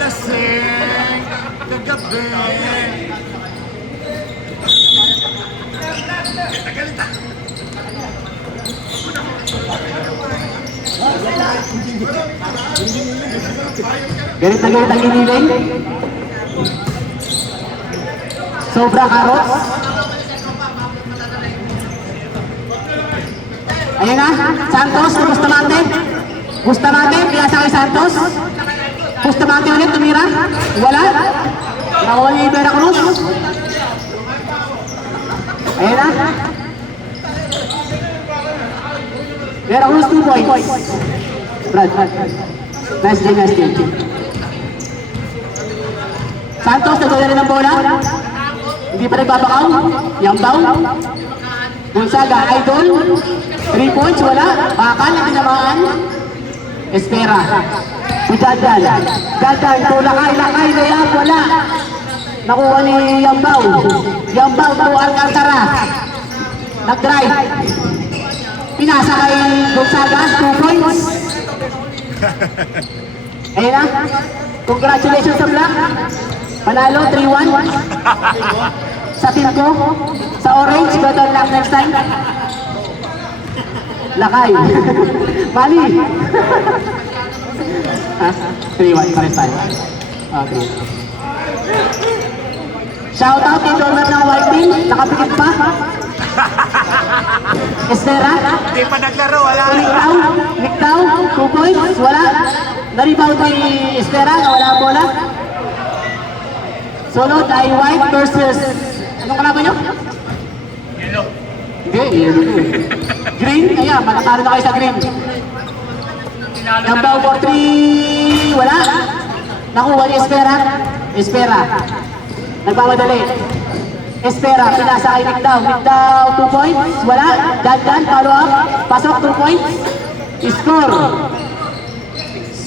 lasing kagabi. Galit na galit ang iniling. Sobra karos. Ayan na, Santos, Bustamante. Bustamante, pinasa kay Santos. Bustamante ulit, tumira. Wala. Nakuha ni Vera Cruz. Ayan na. Vera Cruz, 2 points. Brad. Nice game. Santos, nagdala rin ng bola. Hindi pa nagbabakaw. Yambaw. Gonzaga, Idol. 3 points, wala. Bakal, ang tinamaan. Espera. Si Janjan. Janjan, lakay, layap, wala. Nakuha ni Yambaw. Yambaw, to Alcantara. Nag-drive. Pinasa kay Gonzaga, 2 points. Ayun na. Congratulations sa Black. Panalo, 3-1. Sa team ko. Sa Orange, better luck next time. Lakay. Mali. 3-1, pares tayo. Okay. Shoutout kay Donut ng White Team. Nakapikit pa. Estera. Hindi pa naglaro, wala. Niktaw, 2 points, wala. Na-rebound kay Estera, wala ang bola. Sunod ay White versus... Anong kalaban nyo? Yellow. Hindi, yellow. Green, ayan, matatalo na kayo sa green. Yambaw for 3, wala. Nakuha ni Espera. Espera. Nagmamadali. Espera, pinasa kay Niktaw. Niktaw, 2 points, wala. Janjan, follow up. Pasok, 2 points. Score.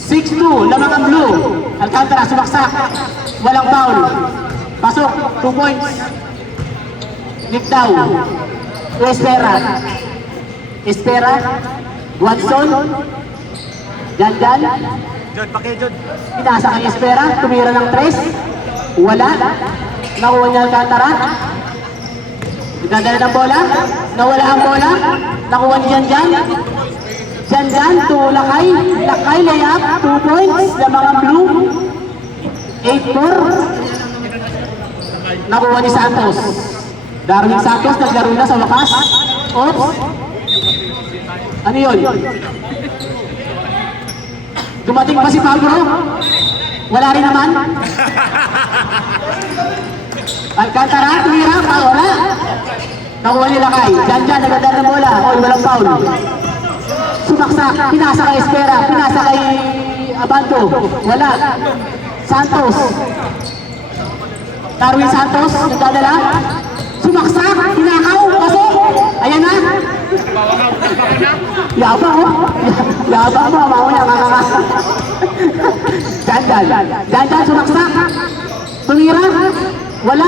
6-2, lamang ang blue. Alcantara, sumaksak. Walang foul. Pasok, 2 points. Niktaw. Espera. Espera. Watson. Janjan. Jod, pakijod. Pinasa kay Espera. Tumira ng 3. Wala. Nakuha niya Alcantara. Nagdadala ng bola. Nawala ang bola. Nakuha ni Janjan. Janjan to Lakay. Lakay layap. 2 points. Lamang ang blue. 8-4. Nakuha ni Santos. Darwin Santos naglaro na sa wakas. Oops. Ano yun? Dumating pa si Pablo. Wala rin naman. Alcantara, tumira, wala. Nakuha ni Lakay. Janjan, nagdadala ng bola. Oy, walang foul. Sumaksak, pinasa kay Espera, pinasa kay Abando. Wala. Santos. Darwin Santos, nagdadala. Sumaksak, pinakaw, pasok. Ayan na. Yabang, oh. Yabang mo, mamaya kakaka. Janjan, sumaksak. Tumira. Wala.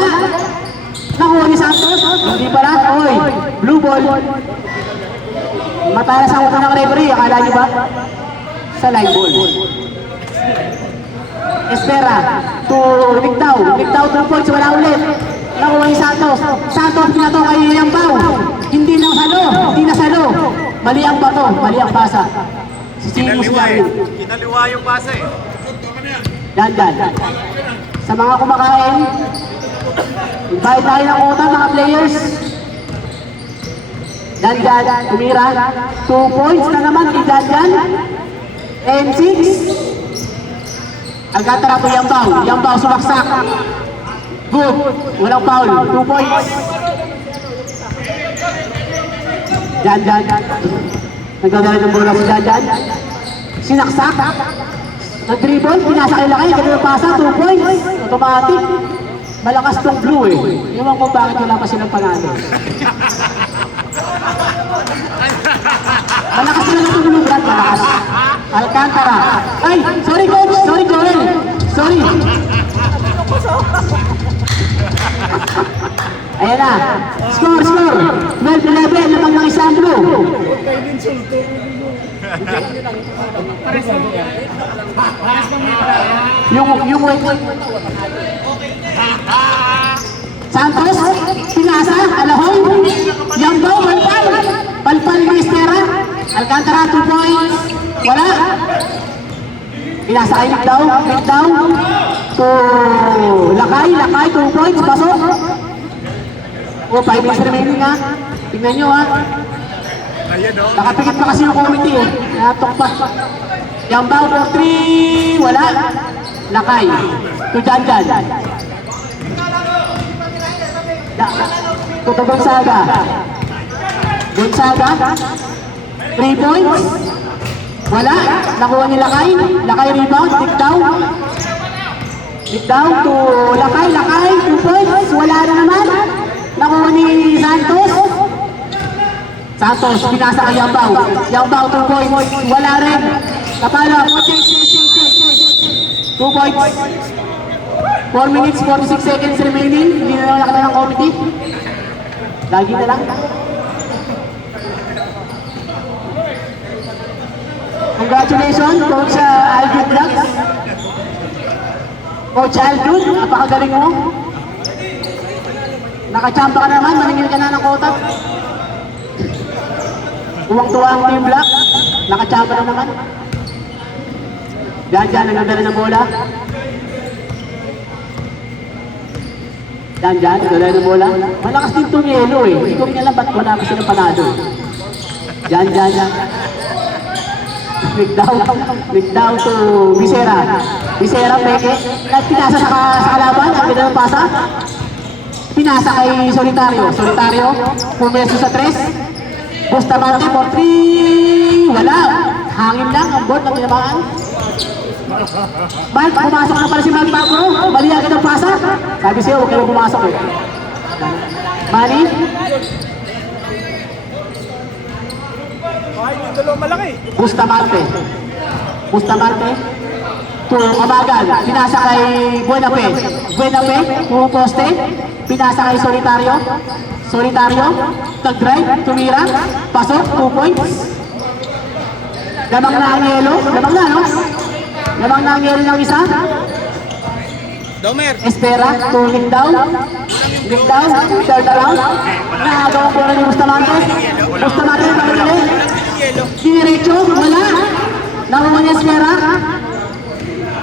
Nakuha ni Santos. Hindi pala. Oy, blue ball. Matalas ang upo ng referee. Akala niyo ba? Sa line ball. Espera. To Niktaw. Niktaw 2 points. Wala ulit. Nakuha ni Santos. Santos pinato kay Yambaw. Hindi na salo. Hindi na salo. Mali ang bato. Mali ang pasa. Sisingin mo siya. Kinaliwa yung pasa eh. Janjan. Sa mga kumakain, invite tayo ng quota mga players. Janjan, tumira. 2 points na naman kay Janjan. And 6. Alcantara to Yambaw. Yambaw sumaksak. Good. Walang foul. 2 points. Janjan. Nagdadala ng bola si Janjan. Sinaksak. Nag-dribble, pinasa kay Lakay, ganun ang pasa, 2 points. Automatic. Malakas tong blue eh. Iwan ko bakit wala pa silang panalo. Malakas sila ng blue, Brad, malakas. Alcantara. Ay, sorry coach, sorry Joel. Sorry. Ayan na. Score. 12-11, lamang ng isang blue. Pares lang. Yung wait. Santos, Pinasa, Alahoy, Yambo, Palpal, Mistera, Alcantara, 2 points, wala. Pinasa kay Ligdaw, to Lakay, 2 points, pasok. O, 5 minutes remaining ha. Tingnan nyo ha. Ayan o. Nakapikit pa kasi yung committee eh. Natok pa. Yambaw for 3, wala. Lakay, to Janjan. Toto Gonzaga. 3 points. Wala. Nakuha ni Lakay. Lakay rebound. Ligdaw to Lakay. 2 points. Wala na naman. Nakuha ni Santos. Pinasa kay Yambaw. 2 points. Wala rin. Kapala. 2 points. 4 minutes, 46 seconds remaining. Hindi na lang nakita ng committee. Lagi na lang. Congratulations, Coach Alvin Blacks. Coach Alvin, napakagaling mo. Nakachamba ka naman, maningil ka na ng kota. Tuwang-tuwa ang Team Black. Nakachamba na naman. Diyan, nagdala ng bola. Diyan, nagdala ng bola. Malakas din itong yelo eh. Hindi ko rin alam ba't wala kasi ng panado. Diyan. Ligdaw to Bisera, peke. Kahit pinasa sa kalaban, ang ganda ng pasa. Pinasa kay Solitario, pumeso sa 3. Bustamante for 3, wala. Hangin lang, ang board ng tinamaan. Mark, pumasok na pala si Mark Pablo. Mali agad ang pasa. Sabi siya, huwag kayo pumasok eh. Manny. Ay, yung dalawang malaki. Bustamante. To Amagal. Pinasa kay Buenape, to poste. Pinasa kay Solitario. Tag-drive, tumira. Pasok, 2 points. Lamang na ang yelo. Lamang na ang yelo ng isa. Domer. Espera, to Ligdaw, third around. Nakagawang bola ni Bustamante. Bustamante na pagkakali. Diretso, wala. Nakuha ni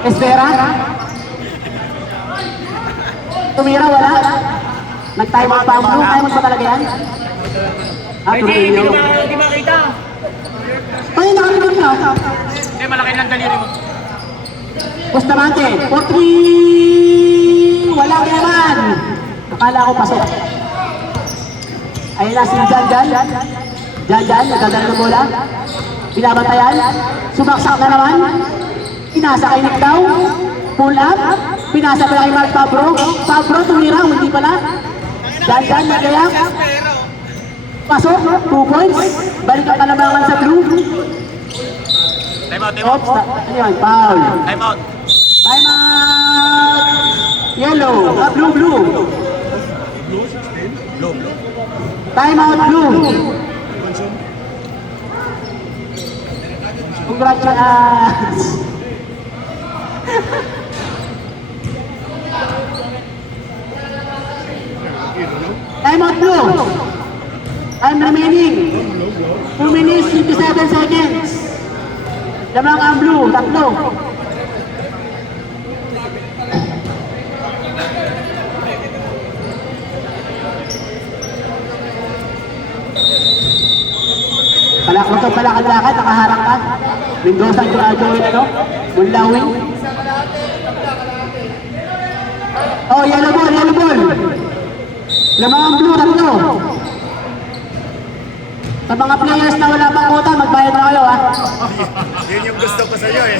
Espera. Tumira, wala. Nag-time out pa ang blue. Time out pa talaga yan? Hindi makita. Ay, nakalibot na. Hindi, malaki lang daliri mo. Bustamante, 4-3. Wala ka naman. Akala ko pasok. Ayun na si Janjan, nagdadala ng bola. Binabantayan. Sumaksak na naman. Pinasa kay Ligdaw. Pull up. Pinasa pala kay Mark Pablo. Tumira, hindi pala. Janjan, naglayak. Pasok, 2 points. Balik ang kalamangan sa blue. Time out. Oops, ano yun? Foul. Time out. Time out! Yellow. Blue. Blue. Time out, blue. Congratulations. Time out, blue. Time remaining. 2 minutes, 57 seconds. Lamang ang blue, 3. Palakad-lakad, nakaharang ka. Mendoza, graduate, Munlawin. Oh, yellow ball. Lamang ang blue, 3. Sa mga players na wala pang quota, magbayad na kayo, ha? Yun yung gusto ko sa'yo eh.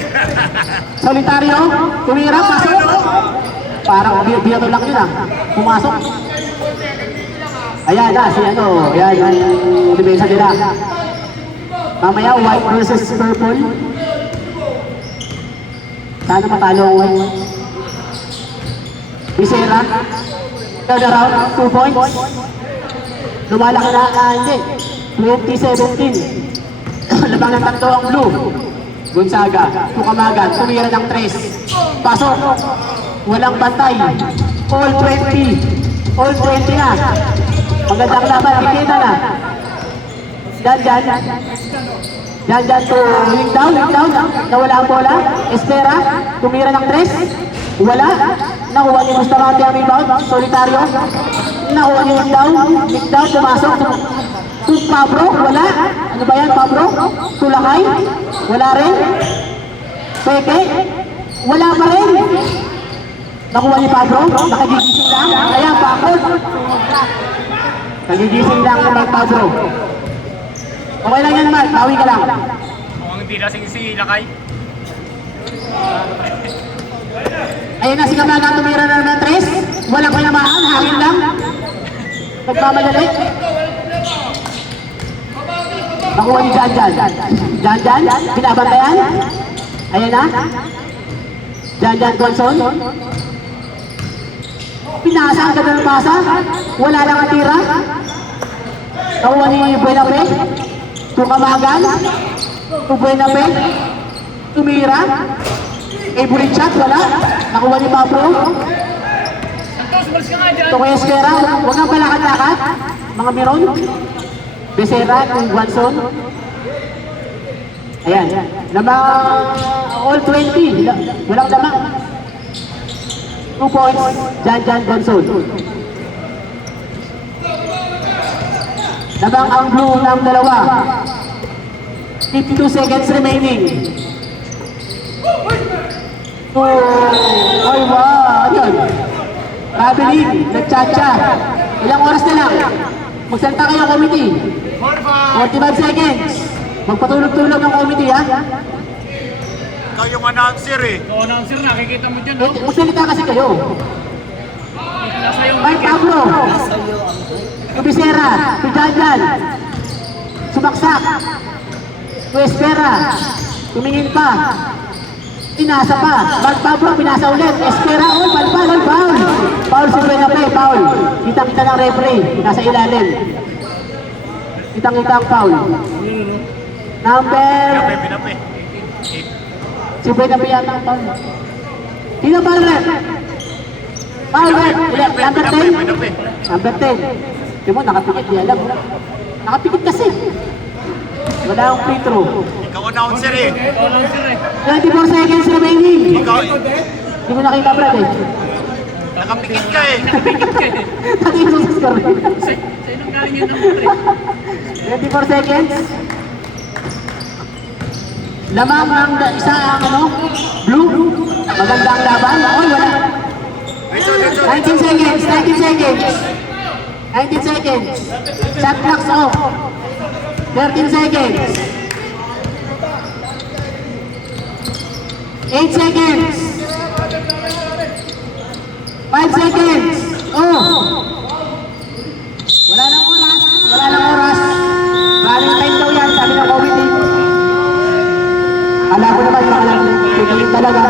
Solitario, tumira, pasok. Parang biyato lang yun, ha? Pumasok. Ayan na, ayan yung depensa nila. Mamaya, white versus purple. Sana matalo ang white. Bisera. Third around, 2 points. Lumalaki na, hindi. 2017. Labang ng 3 ang blue. Gonzaga, Tukamagan, tumira ng 3. Pasok. Walang bantay. All 20. All 20 na. Magandang laban, kikita na. Dyan. Dyan to wing down. Nawala ang bola. Espera, tumira ng 3. Wala. Nakuha ni Bustamante ang rebound. Solitario. Nakuha ni wing down, pumasok. To Pablo, wala. Ano ba yan, Pablo? Tulakay. Wala rin. Peke. Wala pa rin. Nakuha ni Pablo. Nakagigising lang. Ayan, bakod. Nagigising lang naman Pablo. Okay lang yan, Mark. Bawi ka lang. Mukhang hindi lasing si Lakay. Ayun na, si Kamagan tumira na ng 3. Walang pinamaan. Hangin lang. Nagmamadali. Nakuha ni Jan. Binabantayan. Ayan na. Jan Gonson. Pinasa ang ganda ng pasa. Wala lang ang tira. Nakuha ni Buenape. Tukamagan. Buenape. Tumira. Favorite shot. Wala. Nakuha ni Pablo. Santos, malis ka nga dyan. Ito kay Esquera. Huwag nang palakad-lakad. Mga Miron. Becerra, Guanson. Ayan. Lamang all 20. Walang lamang. 2 points. Jan Guanson. Lamang ang blue ng dalawa. 52 seconds remaining. Oy, wow. Ano yun? Traveling. Nagchatcha. Ilang oras na lang? Magsalita kayo committee. 45 seconds. Magpatulog-tulog ng committee, ha? Ikaw yung announcer eh. Ikaw announcer, nakikita mo dyan, no? Magsalita kasi kayo. Nasa yung Mike Pablo. Becerra. Jan. Sumaksak. Espera. Tumingin pa. Pinasa pa. Mike Pablo, pinasa ulit. Espera. Oh, palpal. Foul. Foul si Buenape. Foul. Kitang-kita ng referee. Nasa ilalim. Kitang-kita ang foul. Number... Pinape. Si Buenape yata ang foul. Sino foul red? Foul red. Number 10? Number 10. Di mo, nakapikit. Di alam. Nakapikit kasi. Wala akong free throw. Ikaw announcer eh. 24 seconds remaining. Ikaw, Hindi mo nakita, Brad eh. nakapikit ka eh. Pati yung score. Sa'yo galing yun ng 24 seconds. Lamang ang isa ang blue. Magandang laban. Oy, wala. 19 seconds. 19 seconds. Shot clocks off. 13 seconds. 8 seconds. 5 seconds. Oh. Wala nang oras. Running time daw yan, sabi ng committee. Alam ko naman, baka lang tutuloy talaga.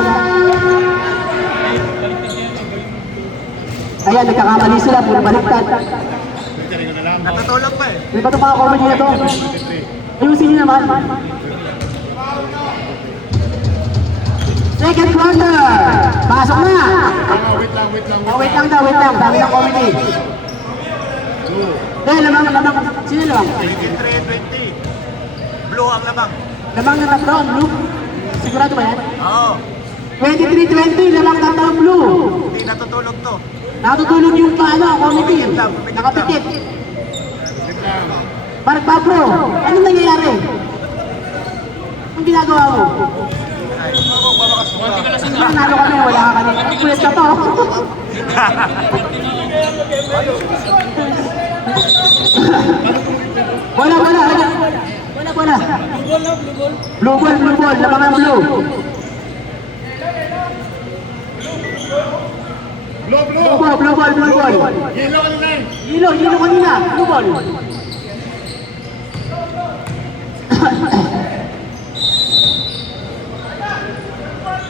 Ayan, nagkakamali sila, puro baliktad. Natutulog pa eh. Di ba itong mga comedy na to? Ayusin niyo naman. Second quarter. Pasok na. Wait lang. Sabi ng comedy. Dahil lamang. Sino lamang? 23-20. Blue ang labang. Lamang na tatlo ang blue. Sigurado ba yan? Oo. 23-20, lamang tatlo ang blue. Hindi natutulog to. Natutulog yung comedy. Nakapikit. Mark Pablo, anong nangyayari? Anong ginagawa mo? Nanalo kami, wala ka kanina. Kulit ka pa. Wala. Blue ball, labangan blue. Blue ball. Yellow kanina, blue ball.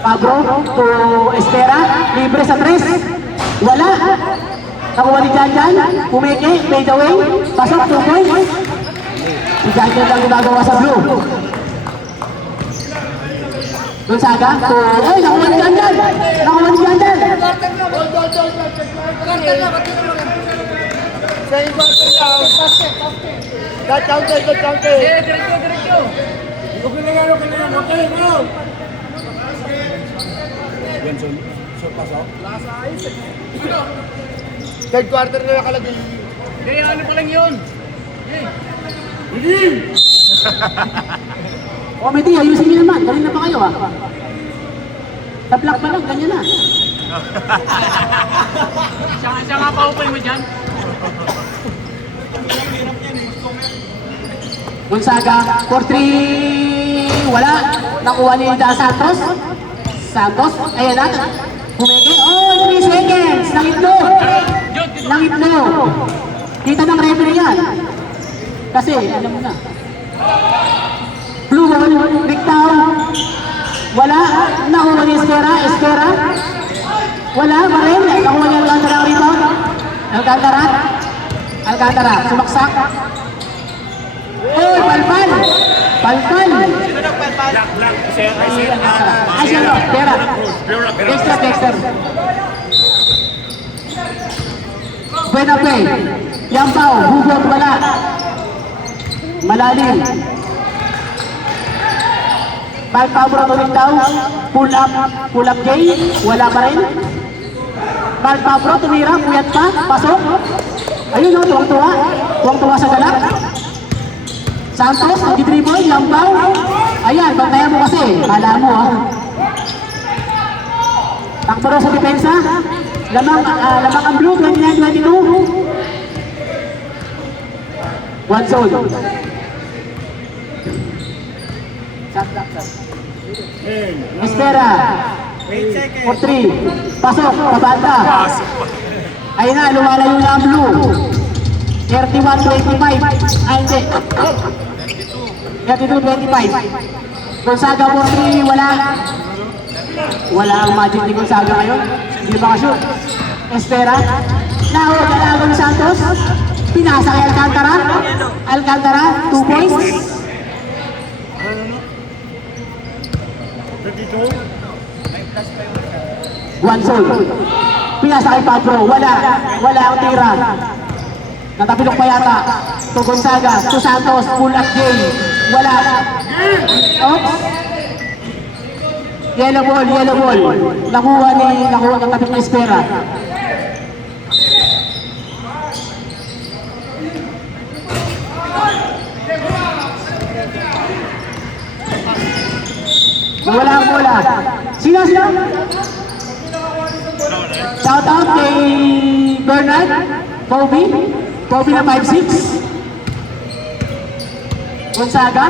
Pablo to Espera, libre sa 3. Wala. Nakuha ni Jan. Pumeke, fade away. Pasok, 2 points. Si Jan lang ginagawa sa blue. Gonzaga, oy, nakuha ni Jandan! Nakuha ni Jandan! Sa yung quarter lang. God counter, God counter. Third quarter na nakalagay. Hindi, ano pa lang yun? Comedy, ayusin niyo naman. Kanina pa kayo, ah. Taplak pa lang, ganyan na. Siya nga pa-open mo dyan. Gonzaga, 4-3, wala. Nakuha ni Da Santos. Santos, ayan na. Pumeke, oh, 3 seconds. Nangitlo. Nangitlo. Kita ng referee yan. Kasi, alam mo na. Blue ball, breakdown. Wala. Nakuha ni Espera. Espera. Wala pa rin. Nakuha ni Alcantara ang rebound. Alcantara. Alcantara. Sumaksak. Oh, palpal. Palpal. Ay, siya no. Pera. Dexter, Dexter. Buena play. Yampaw. Hugot wala. Malalim. Palpabro tuloy daw. Pull up Jay. Wala pa rin. Palpabro tumira. Puyat pa. Pasok. Ayun o, tuwang-tuwa. Tuwang-tuwa sa galak. Santos, nag-dribble, Yampaw. Ayan, bantayan mo kasi. Kala mo ha. Takbo raw sa depensa. Lamang ang blue, 29-22. One zone. Espera. 4-3. Pasok, pabanda. Ayun na, lumalayo na ang blue. 31-25. Ay, hindi. 32-25. Gonzaga 4-3, wala. Wala ang magic ni Gonzaga ngayon. Hindi ba ka-shoot? Espera. Now, Dalago ni Santos. Pinasa kay Alcantara. Alcantara, 2 points. One zone. Pinasa kay Pablo. Wala. Wala ang tira. Natapilok pa yata. To Gonzaga. To Santos. Pull up game. Wala. Oops. Yellow ball. Yellow ball. Nakuha ng kapit ni Espera. Wala ang bola. Sino? Shout out kay Bernard. Kobe na 5'6". Gonzaga.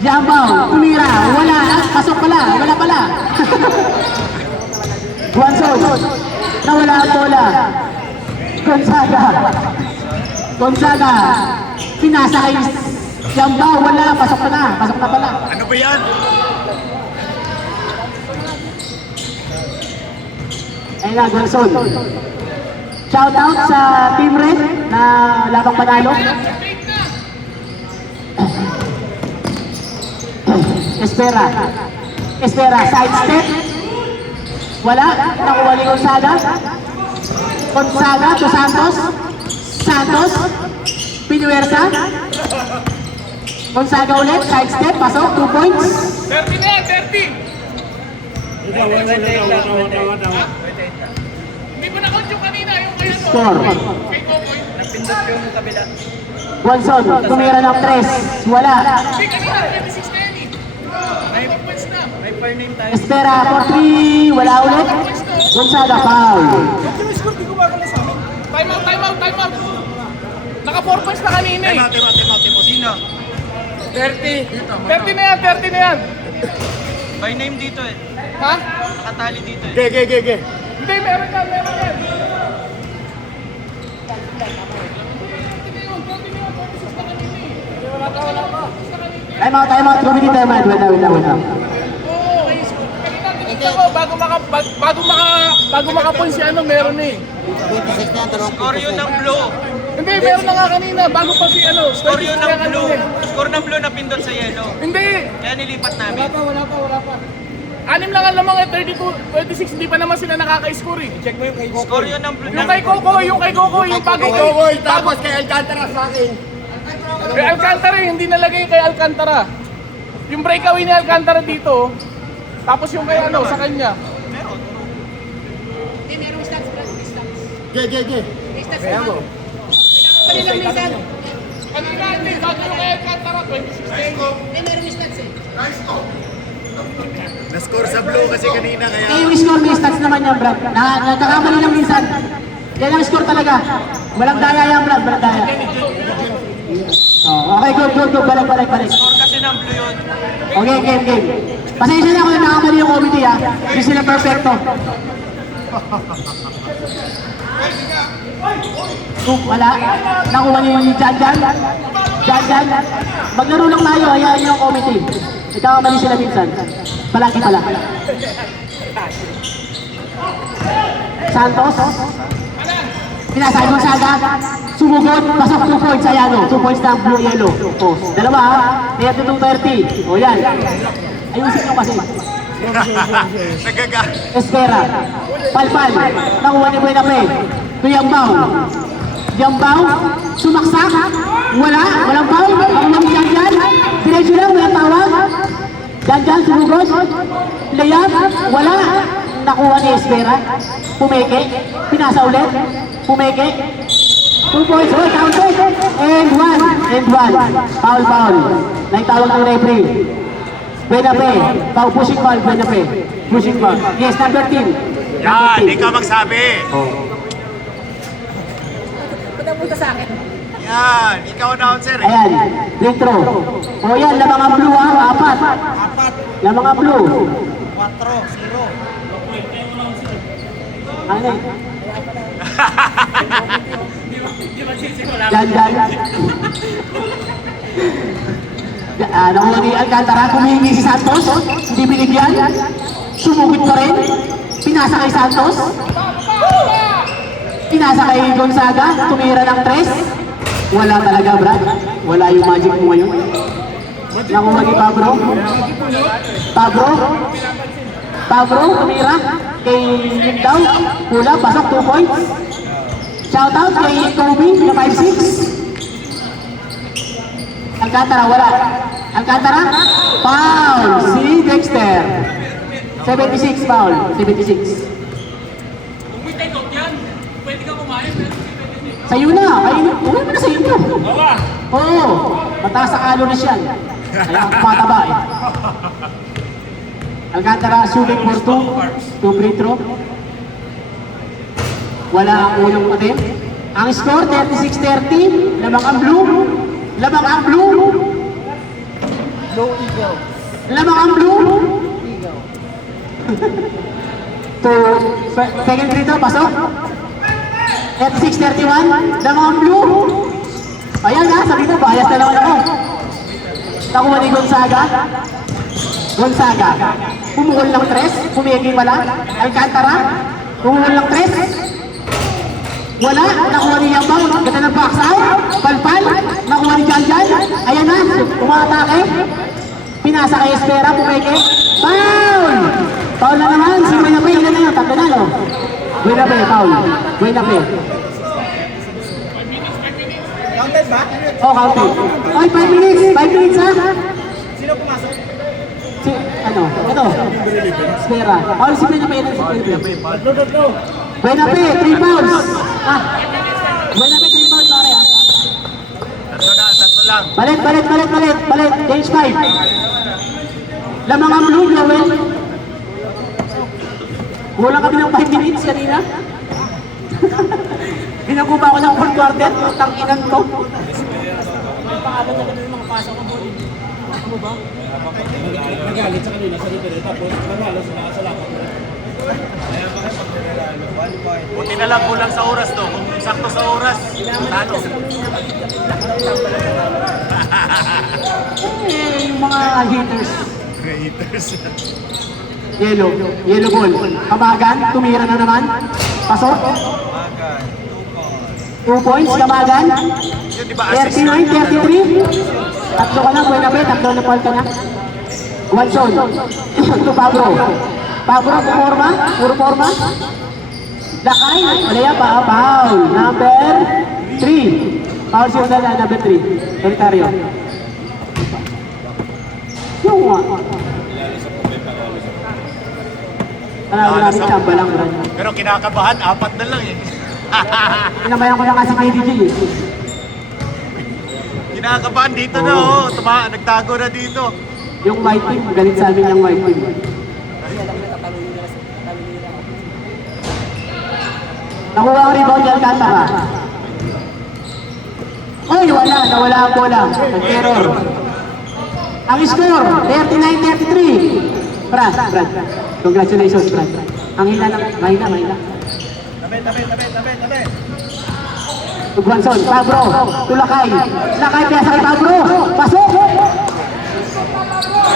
Yampaw. Tumira. Wala. Pasok pala. Wala pala. Guanzon. Nawala ang bola. Gonzaga. Pinasa kay Yampaw. Wala. Pasok pala. Pasok na pala. Ano ba yan? Ayun na, Guanzon. Shout out sa Team Red na labang panalo. Espera, side step. Wala, nakuha ni Gonzaga. Gonzaga to Santos. Pinuwersa. Gonzaga ulit, side step, pasok, 2 points. 30 na yan, 30! Hindi ko na-count yung kanina, yung kayo to. Score. Kay Kokoy. Napindot yung kabila. Guanzon, tumira ng 3. Wala. Hindi, kanina, 26 na yan eh. 9 points na. May fire name tayo. Espera, 4-3. Wala ulit. Gonzaga, foul. Time out! Naka 4 points na kanina eh. Time out. Sino? 30 na yan. By name dito eh. Ha? Nakatali dito eh. Ge. Hindi, meron yan. Time out. Gumiti tayo, man. Wait lang. Oo. Kanina tinignan ko, bago maka-point si ano, meron eh. Score yun ng blue. Hindi, meron na nga kanina, bago pa si ano. Score yun ng blue. kanina. Score ng blue na pindot sa yellow. Hindi! Kaya nilipat namin. Wala pa. Anim lang ang lamang eh, 32, 26, hindi pa naman sila nakaka-score eh. Check mo yung kay Coco. Score yun ng blue. Yung kay Coco, yung bago Kay Coco, tapos kay Alcantara sa akin. Kay Alcantara, hindi nalagay kay Alcantara. Yung breakaway ni Alcantara dito, tapos yung kay ano, sa kanya. Ge. Kaya mo. Kanina, hindi, bago yung kay Alcantara, 26. Na-score sa blue kasi kanina kaya... Eh, yung score may stats naman yan, Brad. Nagkakamali lang minsan. Yan ang score talaga. Walang daya yan, Brad. Walang daya. Oh, okay, good. Balik. Score kasi ng blue yun. Okay, game. Pasensya na kung nakakamali yung committee, ha. Hindi sila perfecto. Wala. Nakuha niyo yung Jan. Maglaro lang tayo, hayaan niyo yung committee. Nagkakamali sila minsan. Palagi pala. Santos. Pinasay Gonzaga. Sumugod. Pasok 2 points. Ayan o. 2 points na blue yellow. O, dalawa ha. Kaya 2-30. O yan. Ayusin nyo kasi. Nagaga. Espera. Palpal. Nakuha ni Buenape. Tuyambaw. Yambaw. Sumaksak. Walang foul. Nakuha ni Jan. Diretso lang. Walang tawag. Jan, sumugod. Layab. Wala. Nakuha ni Espera. Pumeke. Pinasa ulit. Pumeke. 2 points. Oh, counted. And one. Foul. Naitawag ng referee. Buenape. Pushing foul. Buenape. Pushing foul. Yes, number 10. Yan, ikaw magsabi. Yan, ikaw announcer eh. Ayan, free throw. O yan, lamang ang blue ha, 4. Lamang ang blue. 4-0. Ano eh? Jan. Nakuha ni Alcantara, kumihingi si Santos, hindi binigyan. Sumugod pa rin. Pinasa kay Santos. Pinasa kay Gonzaga, tumira ng 3. Wala talaga, Brad. Wala yung magic mo ngayon. Nakuha ni Pablo, tumira kay Lindaw. Pula, pasok 2 points. Shoutout kay Kobe na 5-6. Alcantara, wala. Alcantara, foul. Si Dexter. 76 foul. 76. Sa'yo na. Uwi mo na sa'yo na. Oo. Mataas sa calories yan. Kaya ang pataba eh. Alcantara shooting for 2 free throw. Wala ang unang attempt. Ang score 36-30. Lamang ang blue. Blue Eagle. Lamang ang blue. To second free throw, pasok. 36-31. Lamang ang blue. Ayan ha, sabi mo, bias na naman ako. Nakuha ni Gonzaga. Pumuhol ng 3. Pumigil wala. Alcantara. Pumuhol ng 3. Wala. Nakuha ni Yambang. Ganda ng box out. Palpal. Nakuha ni Jan. Ayan na. Umatake. Pinasa kay Espera. Pumeke. Foul! Foul na naman. Si Buenape. Ilan na yun? 3 na no? Buenape. Foul. Buenape. Counted ba? Oh, counted. Oy, 5 minutes. 5 minutes ha. Sino pumasok? Si, ano? Ito. Espera. Foul si Buenape. Buenape, 3 fouls. Buenape, 3 fouls, pare ha. Tatlo lang. Balit. Change 5. Lamang ang blue, Joel. Kulang kami ng 5 minutes kanina. Binakuha ako ng 4 quarter. Tanginan to. Nagalit sa kanina sa libre, tapos nanalo sila sa lakas. Buti na lang kulang sa oras to. Kung sakto sa oras, talo. Yung mga haters. Haters. Yellow ball. Kabagan, tumira na naman. Pasok. 2 points, Kamagan. Yun, di ba assist 39, yun? 33. Tatlo ka na, buena be, tatlo na foul ka na. Watson. To Pablo. Pablo, puro forma. Lakay, wala yan pa, foul. Number 3. Foul siya na number 3. Solitario. Yung nga. Alam mo namin, chamba lang, bro. Pero kinakabahan, 4 na lang eh. Pinamayan ko na kasi kay DJ eh. Kinakabahan dito na oh. Nagtago na dito. Yung white team, galit sa amin yung white team. Nakuha ang rebound ni Alcantara. Oy, nawala ang bola. Nag-error. Ang score, 39-33. Brad. Congratulations, Brad. Ang hina. Tabi. Tugwanson, Pablo, Tulakay. Lakay, piyasa kay Pablo. Pasok!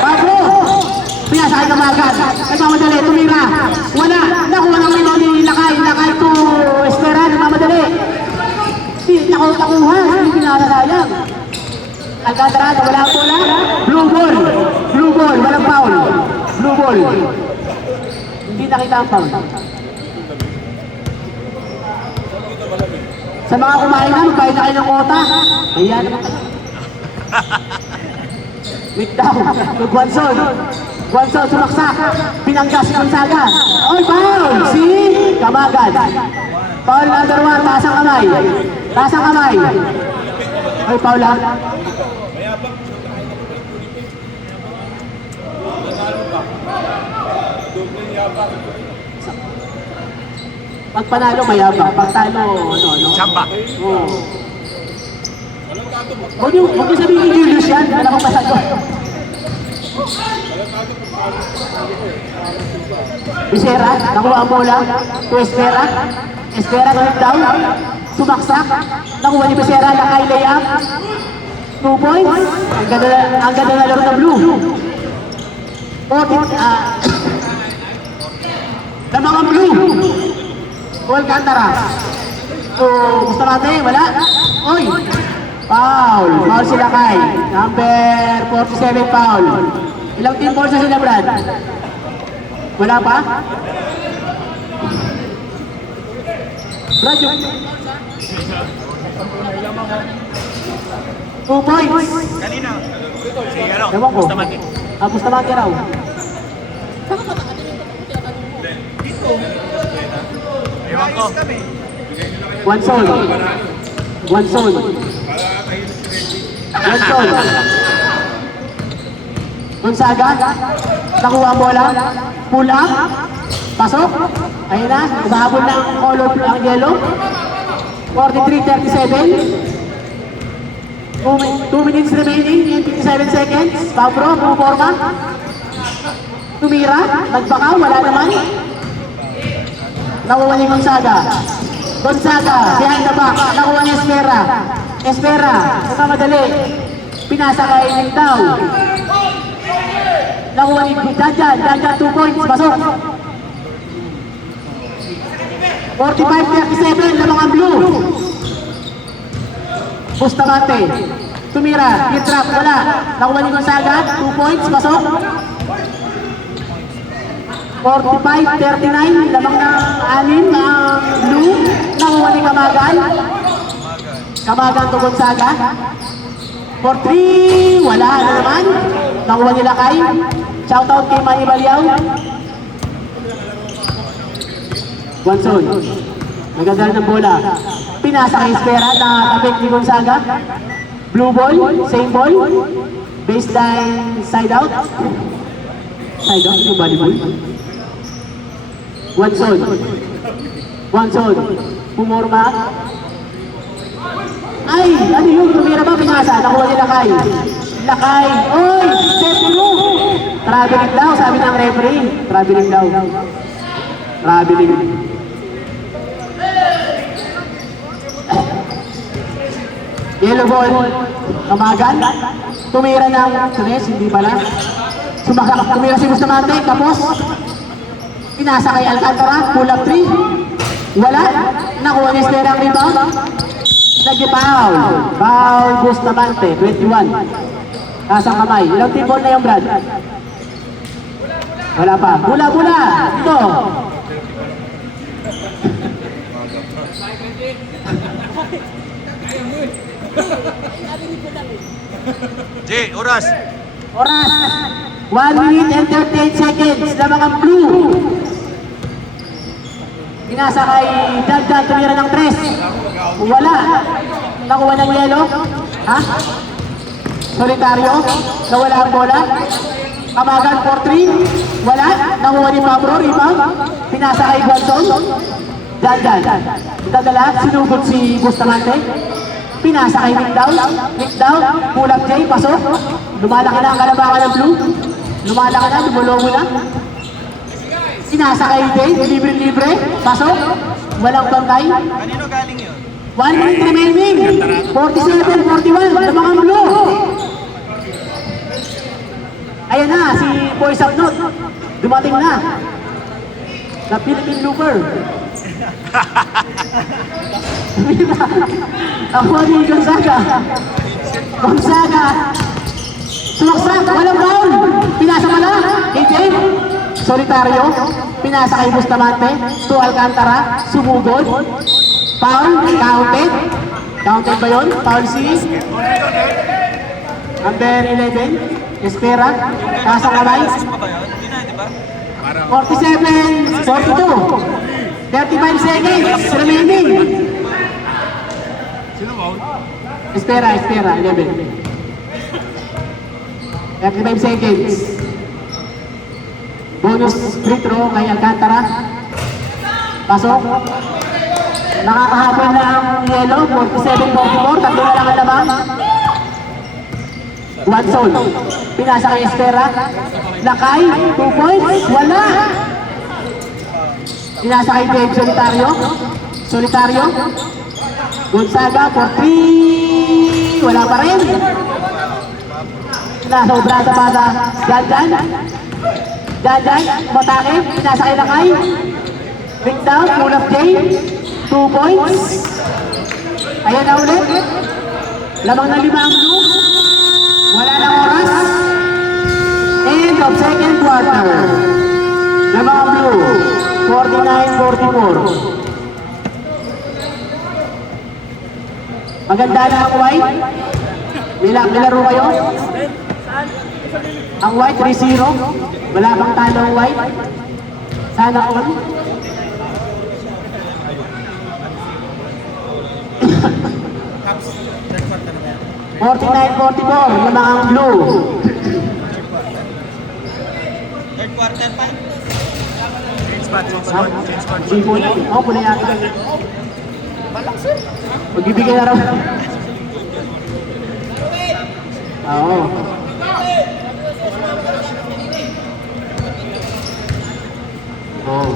Pablo! Piyasa kay Kamagan. Nagmamadali, tumira. Wala. Nakuha ng rebound ni Lakay. Lakay to Espera, nagmamadali. Nakuha. Hindi pinakasayang. Alcantara, wala ang bola. Blue ball. Walang foul. Blue ball. Hindi nakita ang foul. Sa mga kumain na, magbayad na kayo ng kota. Kaya naman kayo. Wait down. Guanzon, sumaksak. Pinanggas si Gonzaga. Oy, foul! Si Kamagan. Foul number 1, taas ang kamay. Oy, foul lang. Pag panalo, mayabang. Pag talo, no? Chamba. Oo. Huwag niyo sabihin ni Julius yan. Alam ko masagot. Bisera, nakuha ang bola. To Espera. Espera, ulit down. Sumaksak. Nakuha ni Bisera, lakay layup. 2 points. Ang ganda na laro ng blue. 40, lamang ang blue. Alcantara. So, gusto natin, wala. Oy! Foul sila kay. Number 47 foul. Ilang team balls na sila, Brad? Wala pa? Brad, yung... 2 points. Kanina. Si ano, Ewan ko. Bustamante. Bustamante raw. Ewan ko. Guanzon. Gonzaga. Nakuha ang bola. Pull up. Pasok. Ayun na. Umahabol na ang color ang yellow. 43-37. 2 minutes remaining in 57 seconds. Pablo, puporma. Tumira. Nagbaka. Wala naman. Nakuha ni Gonzaga, behind the back, nakuha ni Espera, nagkamadali, pinasa kay Ningdaw. Nakuha ni Danjan, 2 points, basok. 45-37, lamang ang blue. Bustamante, tumira, hit-trap, wala. Nakuha ni Gonzaga, 2 points, basok. 45-39, lamang ng 6 ng blue. Nakuha ni Kamagan to Gonzaga. 4-3, wala na naman. Nakuha ni Lakay. Shoutout kay Manny Baliao. Guanzon. Nagagala ng bola. Pinasa kay Espera na kapit ni Gonzaga. Blue ball, same ball. Baseline side out. Side out, yung volleyball. Guanzon, pumorma. Ay, ano yun? Tumira ba? Pinasa. Nakuha ni Lakay. Oy! Step through! Traveling daw, sabi ng referee. Traveling daw. Yellow ball. Kamagan. Tumira ng Sunes, hindi pala. Tumira si Bustamante. Tapos, pinasa kay Alcantara, pull up 3. Wala. Nakuha ni Espera ang rebound. Nag-foul. Foul Bustamante, 21. Kasang kamay. Ilang team ball na yung Brad? Wala pa. Bula. Ito. Jay, oras. Oras. 1 minute and 38 seconds na mga blue. Pinasa kay Jan, tumira ng 3. Wala. Nakuha ng yellow. Ha? Solitaryo. Nawala ang bola. Kamagan 4-3. Wala. Nakuha ni Pablo. Rebound. Pinasa kay Guanzon. Jan. Dadala. Sinugod si Bustamante. Pinasa kay Nick down. Pull up Jay. Pasok. Lumalaki na ang kalabangan ng blue. Lumalaki na. Lumulungo na. Pinasa kay Jay. Libre. Pasok. Walang bangkay. Kanino galing yun? 1 minute remaining. 47-41. Sa mga blue. Ayan na, si Boy Sapnot. Dumating na. Sa Philippine Looper. Ako ni Gonzaga. Sumaksak, walang foul. Pinasa pala. AJ. Solitaryo. Pinasa kay Bustamante. To Alcantara. Sumugod. Foul. Counted. Counted ba yun? Foul si number 11. Espera. Kasang kamay. Assist pa ba yun? Hindi na, di ba? 47, 42. 35 seconds remaining. Sino mo? Espera, 11. 35 seconds. Bonus free throw kay Alcantara. Pasok. Nakakahabol na ang yellow. 47-44. Tatlo na lang ang labang. Guanzon. Pinasa kay Espera. Lakay. 2 points. Wala. Pinasa kay Dave Solitaryo. Gonzaga for 3. Wala pa rin. Nasobra sa bata. Jan. Matake. Pinasa kay Lakay. Pick down. Pull up Jay. 2 points. Ayan na ulit. Lamang na 5 ang blue. Wala na oras. End of second quarter. Na mga blue. 49-44. Maganda na ang white. Nilaro kayo. Ang white 3-0. Wala bang talo ang white? Sana all. Caps, third quarter na yan. 49-44 na mga blue. Third quarter pa? Change spot. Sipon. Oo, pula yata. Magbibigay na raw. Oo. Oo.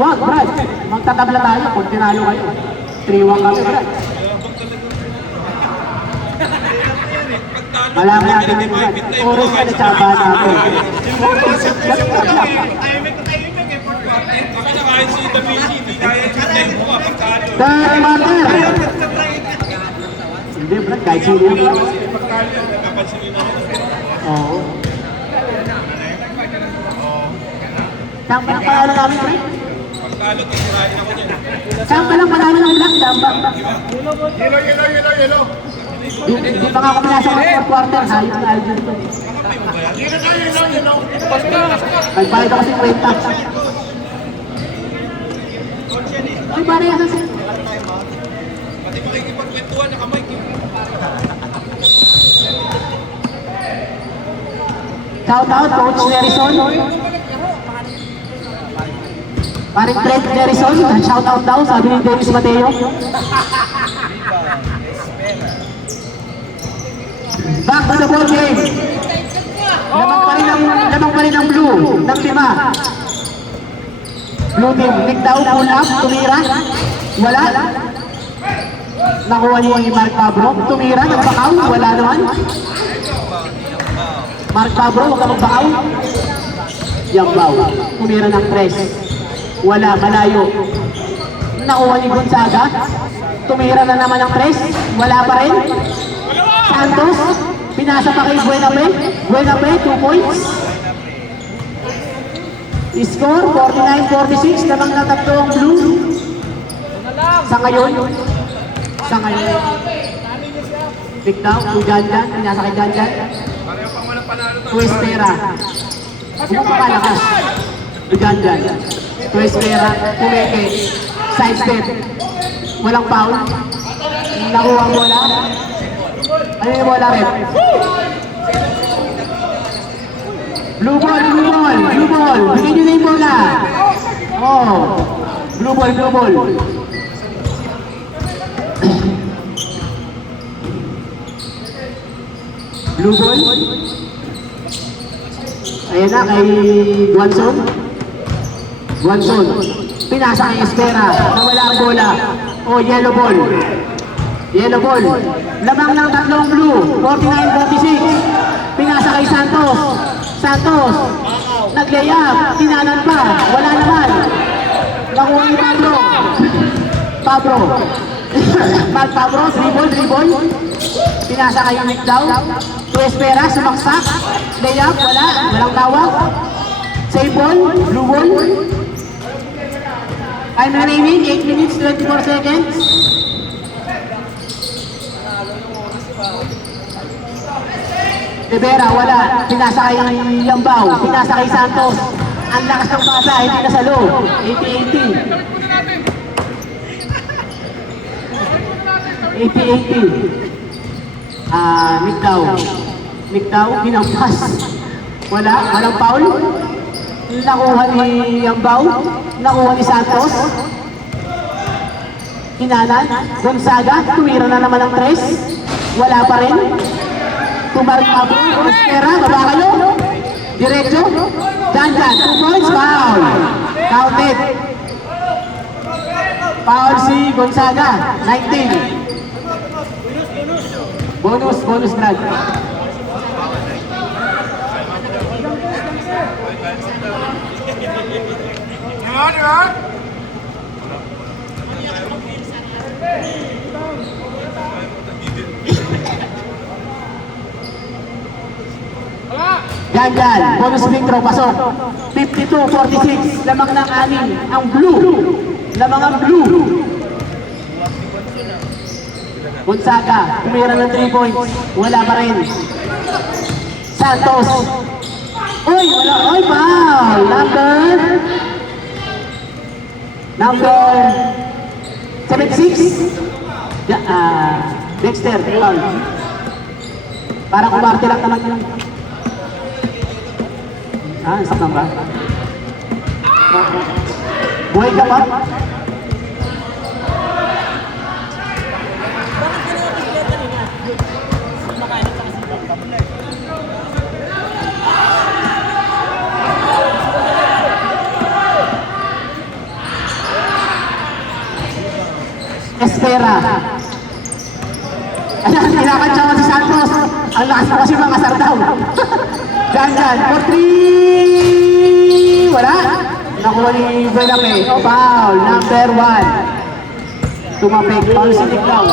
Wag, Brad. Magtatabla tayo kung tinalo kayo. 3-1 kami, Brad. Malaman natin yung Brad. Oras ka na tsaba natin. Third quarter. Hindi, Brad. Kahit sino yun. Oo. Saan pa lang panalo namin, Brad? Saan pa lang panalo ng Black? Yellow. Hindi pa nga kami nasa fourth quarter. Hayop na Alger to. Yellow. Nagbayad ako 50. Ay, pare yan. Pati makikipagkwentuhan na kamay. Shout out, Coach Nerison. Paring Fred Nerison, shout out daw, sabi ni Dennis Mateo. Back to the ball game. Lamang pa rin ang blue, ng 5. Blue team, Nick daw, pull up, tumira. Wala. Nakuha niyo yung Mark Pabro. Tumira, nagbakaw, wala naman. Mark Pabro, huwag ka magbakaw. Yambaw, tumira ng 3. Wala, malayo. Nakuha ni Gonzaga. tumira na naman ng tres. Wala pa rin. Santos, pinasa pa kay Buenape. Buenape, 2 points. Score, 49-46. Lamang ng tatlo ang blue. Sa ngayon. Pick down, to Janjan. Pinasa kay Janjan. To Espera. Pumapalakas. To Janjan. To Espera. Pumeke. Side step. Walang foul. Nakuha ang bola. Ano yung bola rin? Blue ball, blue ball, blue ball. Bigyan nyo na yung bola. Oh. Blue ball, blue ball. Blue ball. Ayan na kay Guanzon. Guanzon. Pinasa kay Espera. Nawala ang bola. Oh, yellow ball. Yellow ball. Lamang ng tatlong blue. 49-46. Pinasa kay Santos. Santos. Nag-layup. Tinanan pa. Wala naman. Nakuha ni Pablo. Pablo. Pablo. Dribble. Pinasa kay Nick daw. To Espera. Sumaksak. Layup. Wala. Walang tawag. Save ball. Blue ball. Time remaining, 8 minutes, 24 seconds. Rivera, wala. Pinasa kay Yambao. Pinasa kay Santos. Ang lakas ng pasa, hindi na sa loob. 80-80. Mikdaw, ginampas. Walang foul. Nakuha ni Yambao. Nakuha ni Santos. Kinanan. Gonzaga. Tumira na naman ang tres. Wala pa rin. Tumarik pa po. Espera. Baba kayo. Diretso. Janjan. 2 points. Foul. Counted. Foul si Gonzaga. 19. Bonus drag. Janjan, bonus free throw, pasok. 52-46, lamang ng anim. Ang blue. Lamang ang blue. Gonzaga, tumira ng 3 points. Wala pa rin. Santos. Uy, wala. Uy, foul. Number 76. Dexter, foul. Parang kumarte lang naman yun. Sakang ba? Buhay ka pa? Espera. Ayan, kinakantsa ko si Santos. Ang lakas mo kasi mga sardaw. Janjan, for 3! Wala. Nakuha ni Buenape. Foul, number 1. Tumapik, foul si Nick Lau.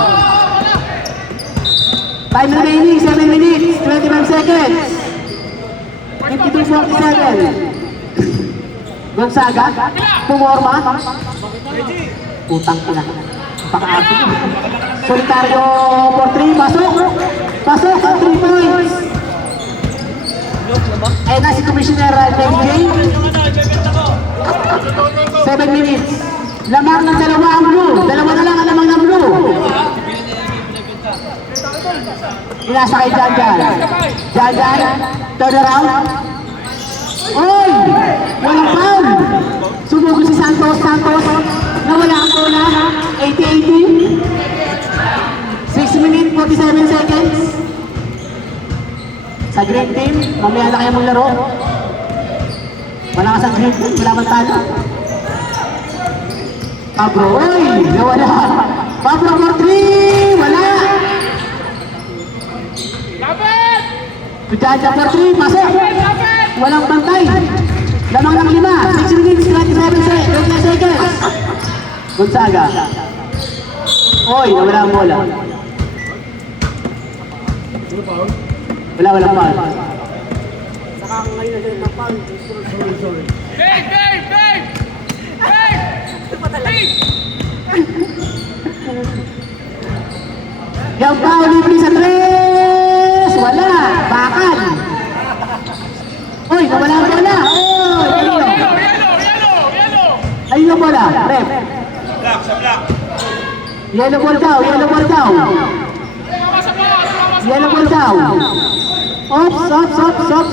Time remaining, 7 minutes, 25 seconds. 52-47. Gonzaga, pumorma. Utang ko na. Paka-api. Solitaryo for 3, pasok. Pasok ang 3 points. Ayun na si Commissioner Mary Jane. 7 minutes. Lamang ng dalawa ang blue. Dalawa na lang ang lamang ng blue. Inasa kay Janjan. Janjan, turn around. Oy! Walang foul. Sumugo si Santos. Nawala ang bola. 80-80. 6 minutes, 47 seconds. Sa green team, mamaya na kayo maglaro. Wala ka sa green team, wala man talo. Pablo, oy! Nawala. Pablo for 3! Wala! Jaja for 3, pasok! Walang bantay. Lamang ng 5. 6 minutes, 27 seconds. Gonzaga. Oy, nawala ang bola. Wala foul. Dave! Dave! Dave! Dave! Dave! Yung foul libre sa tres! Wala! Bakal! Oy, nawala ang bola! Oy! Yellow! Ayun! Yellow! Yellow! Yellow! Ayun ang bola! Rep! Black, sa black. Yellow ball daw! Yellow ball daw! Tumama sa ball! Tumama sa Yellow ball daw! Ops!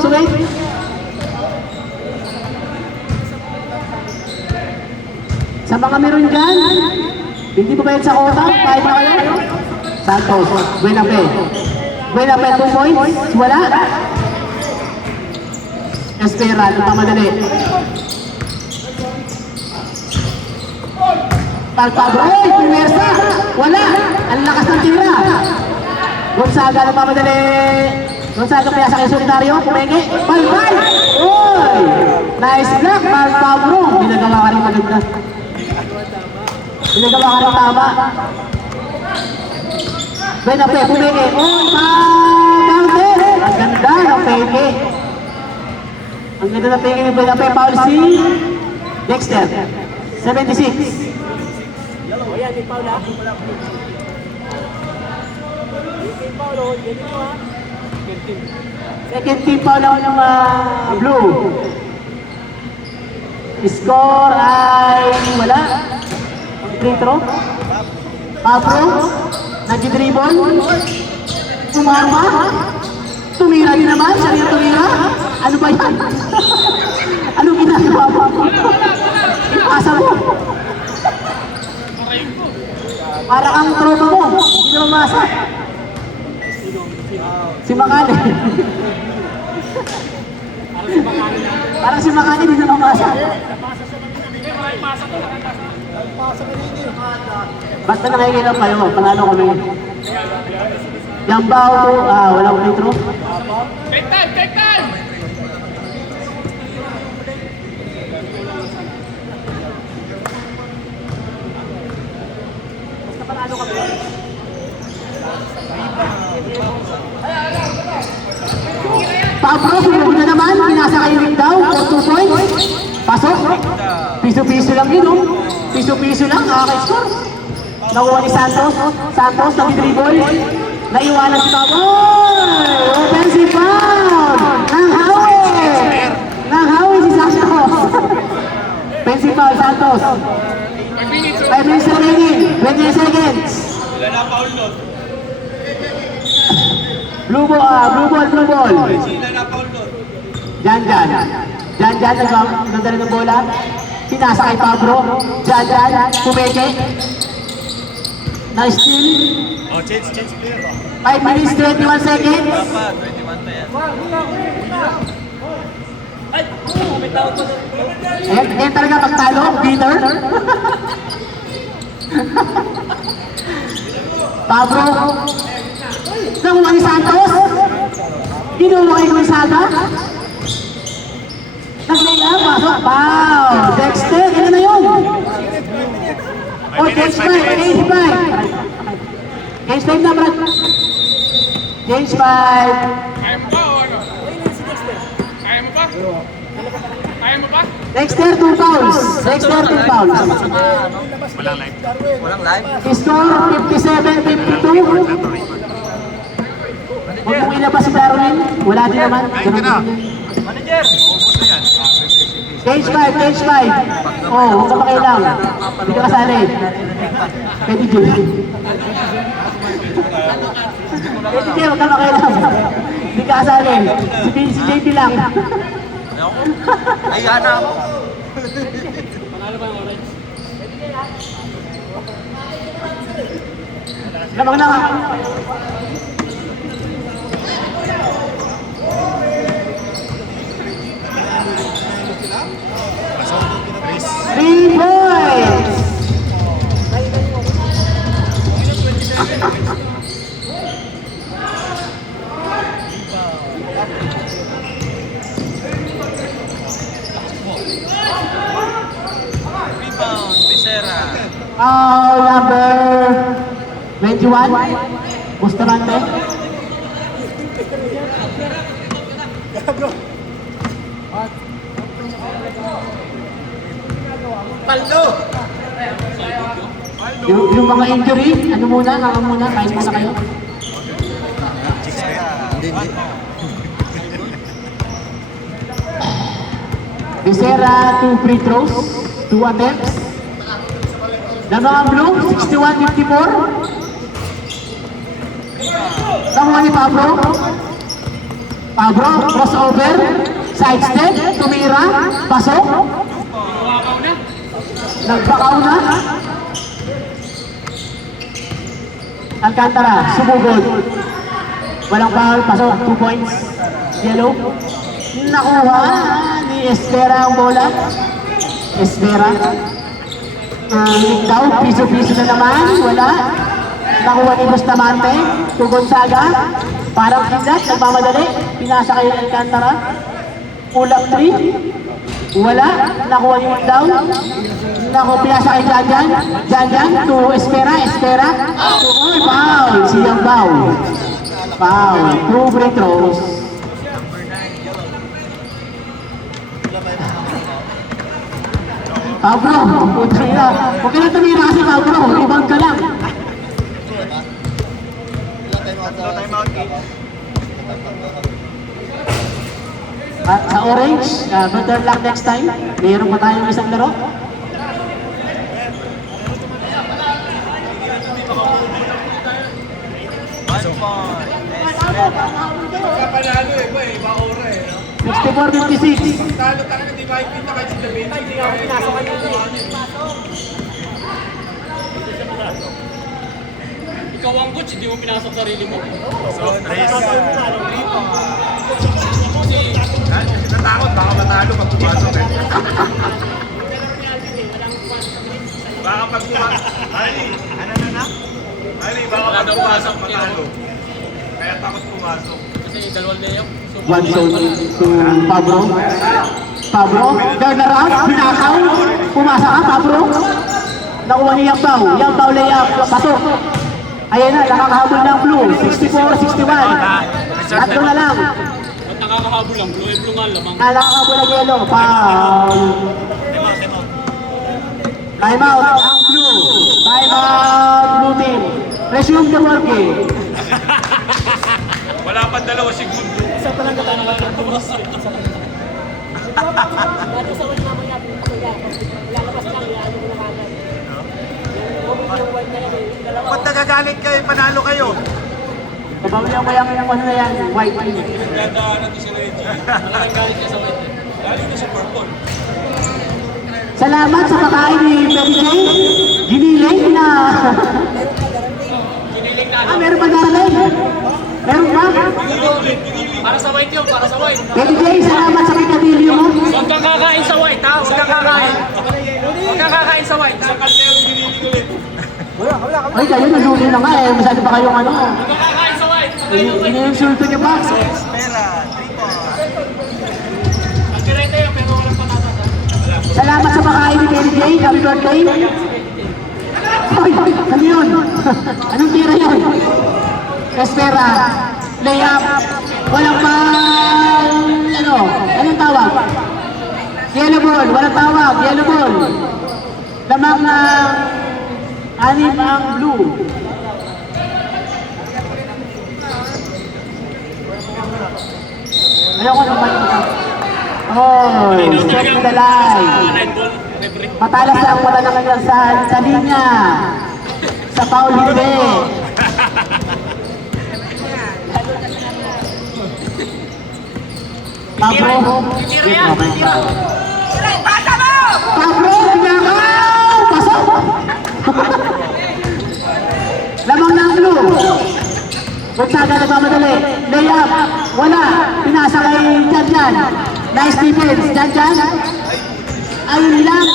Wait! Sa mga meron dyan, hindi pa bayad sa kota? Kahit na kayo? Santos, Buenape. Buenape, 2 points. Wala. Espera, ito pa madali. Palpabro, oy, Pumersa! Wala! Ang lakas ng tira! Gonzaga, ito pa madali. Gonzaga, kaya sa kayo solidaryo, pumenge. Palpal! Oy! Nice block, Palpabro. Binagawa ka rin maganda. Binagawa ka rin tama. Buenape, pumenge. Oy, down there! Ang ganda ng peke. Ang ganda ng peke ni Buenape. Foul si Dexter. 76. Second team foul lang ng blue. Score ay wala. Free throw. Pablo, nag-dribble. Tumarma. Tumira din naman. Siya rin ang tumira. Ano ba yan? Ano ginagawa mo? Ipasa mo. Para kang tropa mo. Hindi na mamasa. Si Makani. Parang si Makani hindi na mamasa. Basta nakikilam kayo, panalo kami. Yambao to, wala ko nitro. Take time! Take time! Pablo, sumugod na naman, pinasa kayo rin daw, 4-2 points. Pasok. Piso-piso lang yun, oh. Piso-piso lang, nakaka-score. Nakuha ni Santos. Santos, nag-dribble. Naiwanan si Pablo. Offensive foul! Nang hawi si Santos. Offensive foul, Santos. 5 minutes remaining. 20 seconds. Wala na foul nun. Blue ball. Sila na foul nun. Jan, nagdala ng bola. Pinasa kay Pablo. Jan, pumeke. Nice steal. Oh, change player. 5 minutes, 21 seconds. Pa, 21 pa yan. Ayan talaga magtalo, Peter. Pablo. Nakuha ni Santos. Ginuha kay Gonzaga. Naglayla, pasok. Wow! Dexter, ilan na yun? Oh, change 5. Change 5 na, Brad. Change 5. Kaya mo ba o ano? Kaya mo ba? Kaya mo ba? Dexter, 2 fouls. Walang live. Walang live? Score, 57-52. Huwag mong ilabas si Darwin. Wala din naman. Kain ka na. Manager! Ubus na yan. Change 5. Oh, huwag ka pakailang. Hindi ka kasali. Pwede Jay. Pwede Jay, huwag ka pakailang. Hindi ka kasali. Si JP lang. Ayan na ako. Lamang na nga. Chris. 3 points. Rebound, Becerra. Foul number 21, Bustamante. Yung mga injury, ano muna, kain muna kayo. Becerra, 2 free throws, 2 attempts. Lamangang Blue, 61-54. Nakuha ni Pablo. Pablo, crossover, sidestep, tumira, pasok. Nagbakaw na. Alcantara, sumugod. Walang foul, pasok, 2 points. Yellow. Nakuha ni Espera ang bola. Espera. Ikaw, piso-piso na naman. Wala. Nakuha ni Bustamante. To Gonzaga. Parang kindat, nagmamadali. Pinasa kay Alcantara. Kulang 3. Wala. Nakuha ni Window. Pinasa kay Janjan. Janjan to Espera. Espera. Oh, foul. Siyang foul. Foul. 2 free throws. Pablo, putang ina. Huwag ka na tumira kasi Pablo. Rebound ka lang. At sa orange, better luck next time. Mayroon pa tayong isang laro. Kapanalo eh, boy. Iba ora eh. 64-56. Talo talaga, di makikita kahit si David. Hindi ako pinasok kayo eh. Ikaw ang coach, hindi mo pinasok sarili mo. Natakot, baka matalo pag pumasok eh. Baka pag pumasok. Ali, baka pag pumasok matalo. Kaya takot pumasok. Kasi dalawang layoff. One zone to Pablo. Pablo, turnaround, pinakaw. Pumasa ka, Pablo. Nakuha niya yung bow. Yung bow layup, pasok. Ayan na, nakakahabol ng blue. 64-61. Tatlo na lang. Ba't nakakahabol ang blue? Blue nga lamang. Nakakahabol ng yellow. Foul. Time out ang blue. Time out blue team. Resume the work eh. Wala pa 2 segundo. Ba't nagagalit kayo? Panalo kayo. Kabawi ang mayaman ng ano na yan. White. Salamat sa pagkain ni Betty Jane. Giniling na. Meron pa darating. Meron pa? Para sa white yun, para sa white. Betty Jane, salamat sa pagkadilyo mo. Huwag kang kakain sa white, ha? Huwag kang kakain. Huwag kang kakain sa white. Sa kalderong giniling ulit. Ay, kayo naluli na nga eh. Masyado pa kayong ano. Huwag kang kakain sa white. Iniinsulto niyo pa. Ang kirete yun, pero walang patatas, ha? Salamat sa pagkain ni Betty Jane. Happy birthday. Ay, ano yun? Anong tira yun? Espera. Layup. Walang pa... Ano? Anong tawag? Yellow ball. Walang tawag. Yellow ball. Lamang na... anim ang blue. Ayoko naman ito. Oh, step in the line. Matalas ang wala na kanya sa linya. Sa foul hindi. Pablo. Pablo, pinakaw! Pasok! Lamang ng blue. Gonzaga nagmamadali. Layup. Wala. Pinasa kay Janjan. Nice defense. Janjan. Ayun lang.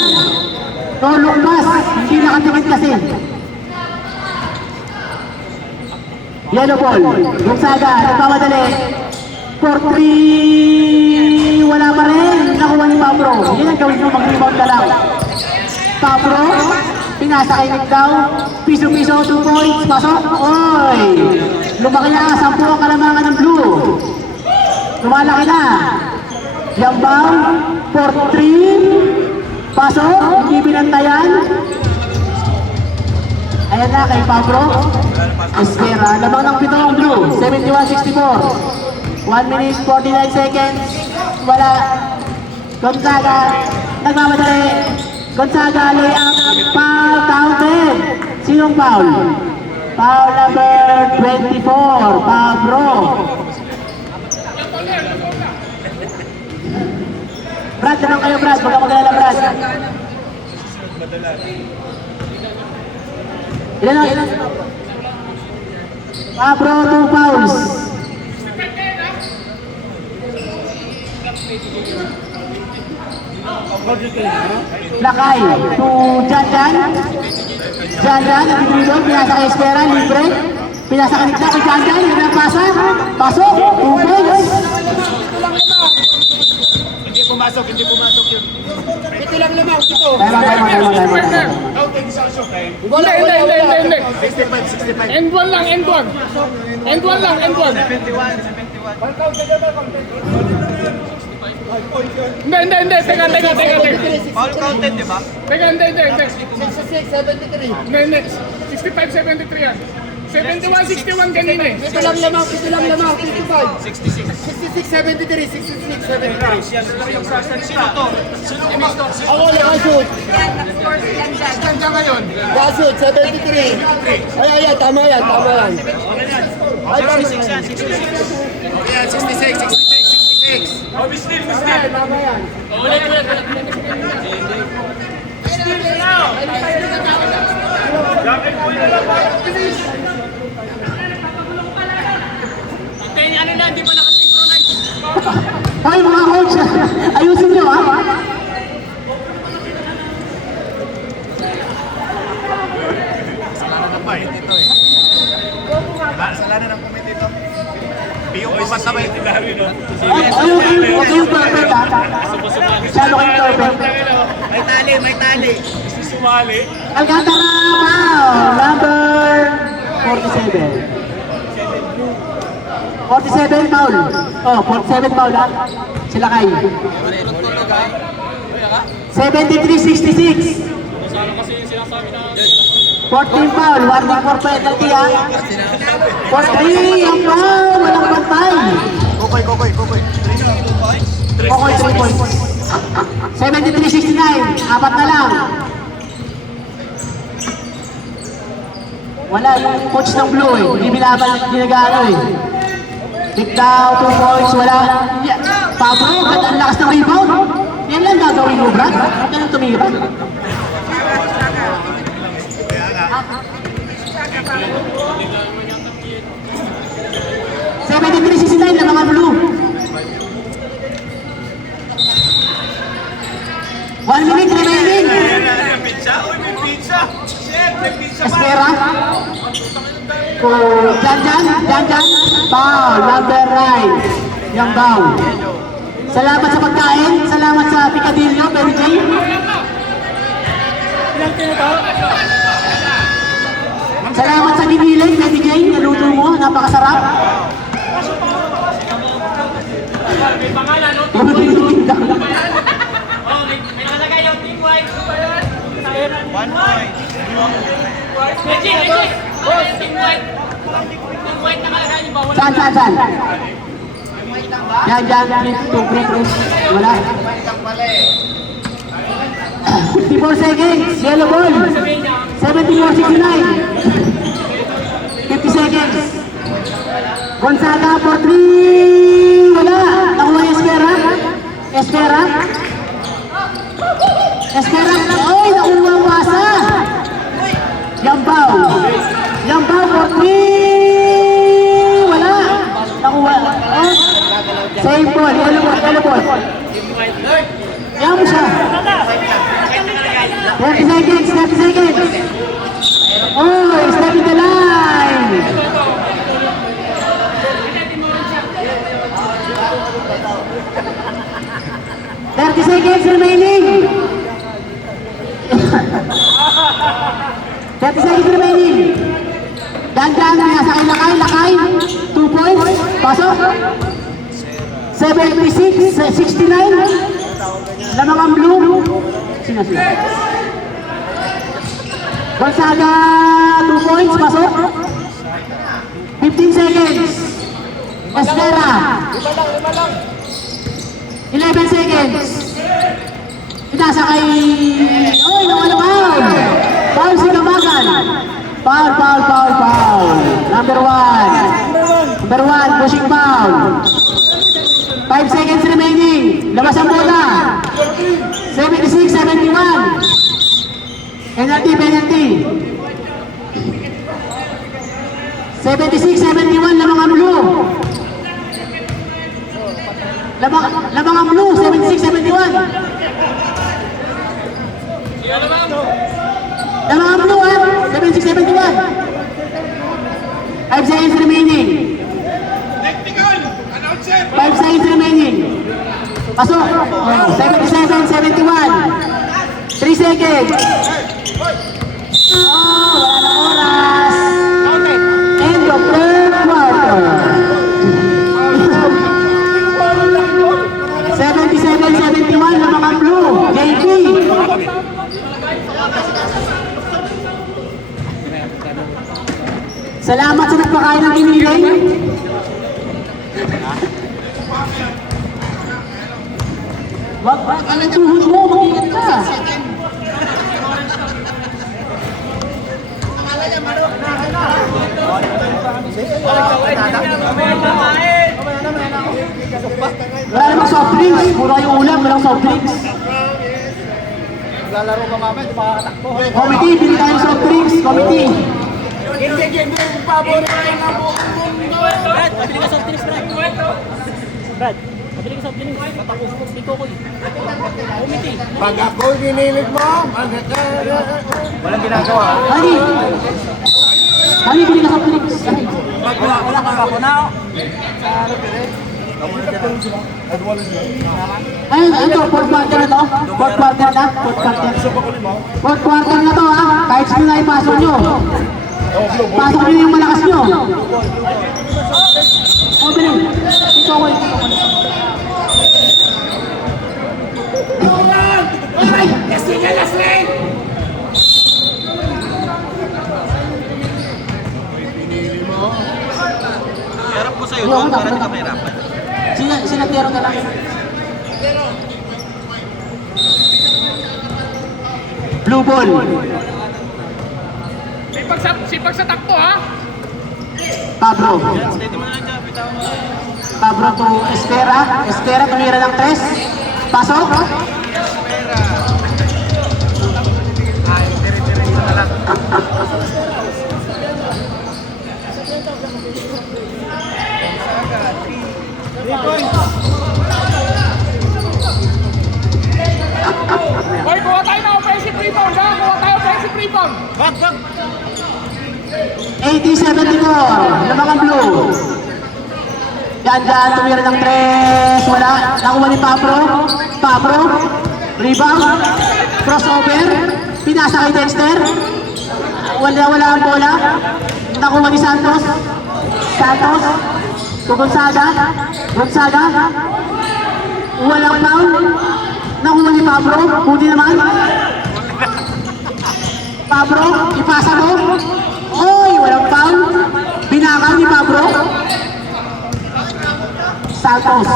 No look pass. Hindi nakatingin kasi. Yellow ball. Gonzaga nagmamadali. 4-3. Wala pa rin. Nakuha ni Pablo. Yan ang gawin mo. Mag-rebound ka lang. Pablo. Pinasa kay Nick daw. Piso-piso, 2 points. Pasok. Oy! Lumaki na. 10 ang kalamangan ng blue. Lumalaki na. Yambaw. 4-3. Pasok. Hindi binantayan. Ayan na kay Pablo. Espera. Lamang ng 7 ang blue. 71-64. 1 minute 49 seconds. Wala. Gonzaga. Nagmamadali. Gonzaga layup. Foul counted. Sinong foul? Foul number 24. Pablo. Brad, naman kayo Brad. Huwag ka magalala Brad. Ilan na? Pablo, 2 fouls. Lakay to Janjan. Janjan, nag-dribble, pinasa kay Espera, libre. Pinasa ka nito kay Janjan, yun ang pasa. Pasok, 2 points. Hindi pumasok yun. Ito lang lamang, ito. Tama. Hindi. 65. End one lang. End one lang. 71. Hindi. Teka. Foul counted, di ba? Teka, hindi. 66, 73. Hindi. 65-73 yan. 71-61 kanina eh. Ito lang lamang, 55. 66, 73, 66, 73. Sino to? Ako nakashoot. Hanggang ngayon. Nakashoot, 73. Ay, tama yan. Ay, 66 yan, 66. Ayan, 66. tama yan. Ay, mga coach, ayusin nyo ha. Kasalanan ng fight ito eh. Kasalanan ng committee ito. Biyong pasabay. Huwag kayong perfect ha. Masyado kayong perfect. May tali. Sumali. Alcantara, foul, number 47. 47 foul. Oh, 47 foul ha. Sila kay. 73-66. 14 foul, warning for penalty ha. 43 ang foul, walang pantay. Kokoy. Okay, 3 points. 73-69, apat na lang. Wala yung coach ng blue eh, hindi ginagano eh. Kick down, 2 points, wala. Pablo, ba't ang lakas ng rebound? Yan lang gagawin mo, Brad. Huwag ka nang tumira. $73-69 na mga blue. 1 minute remaining. May pizza. Shit, may pizza pa. Espera. Janjan. Foul, number 9. Yung bow. Salamat sa pagkain. Salamat sa Picadillo, Mary Jane. Salamat sa giniling, Mary Jane. Naluto mo, napakasarap. May pangalan, no? May nakalagay yung team white. 1 point. Legit. Team white. Team white nakalagay yung bawal. Saan? Yan, free throws. Wala. 54 seconds, yellow ball. 74-69. 50 seconds. Gonzaga for 3. Wala. Nakuha yung Espera. Oy, nakuha ang pasa. Yambaw for 3. Wala. Nakuha. Oh. Same ball. Yellow ball. Yan mo siya. 30 seconds. Oh, step in the line. $30 seconds remaining. 76, 69. Lamang ang blue. Sino sila? Gonzaga, 2 points, pasok. 15 seconds. Esnera. 11 seconds. Pinasa kay... Oy, naman foul. Foul si Kamagan. Foul. Number 1. Number 1, pushing foul. 5 seconds remaining. Labas ang bola. 76, 71. Penalty. 76, 71, lamang ang blue. Lamang ang blue, 76, 71. Lamang ang blue, 76, 71. 5 seconds remaining. Technical! Announcer! 5 seconds remaining. Pasok. 77, 71. 3 seconds. Wala na oras. End of third quarter. 77, 71, lamang ang blue. JP. Salamat sa nagpakain ng kinilay. Wag ang tuhod mo, mag-ingat ka. Wala namang soft drinks, puro yung ulam, walang soft drinks. Lalaro ka mamaya, di makakatakbo. Committee, bili tayo ng soft drinks, committee. Hindi yung paborito ng buong mundo. Brad, mabili ka soft drinks, Brad. Brad, mabili ka soft drinks. Tatapos mo, dito ko eh. Umiti. Pag ako ginilig mo, walang ginagawa. Hani, bili ka soft drinks. Wala ka ako na. Ayun, ito, fourth quarter na to. Fourth quarter na to ha. Kahit sino na ipasok nyo. Pasok nyo yung malakas nyo. O, bilhin. Ito ako. Harap mo sa'yo doon para di ka mahirapan. Sinatero na lang. Blue ball. Sipag sa takbo ha. Pablo. Steady mo na lang dyan, bitawan mo lang. Pablo to Espera. Espera tumira ng 3. Pasok. Hoy, kuha tayo ng offensive rebound ha. Kuha tayo offensive rebound. 80-74. Lamang ang blue. Dyan, tumira ng 3. Wala. Nakuha ni Pablo. Rebound. Crossover. Pinasa kay Dexter. Wala ang bola. Nakuha ni Santos. To Gonzaga. Walang foul. Nakuha ni Pablo. Buti naman. Pablo, ipasa mo. Oy, walang foul. Binakaw ni Pablo. Santos.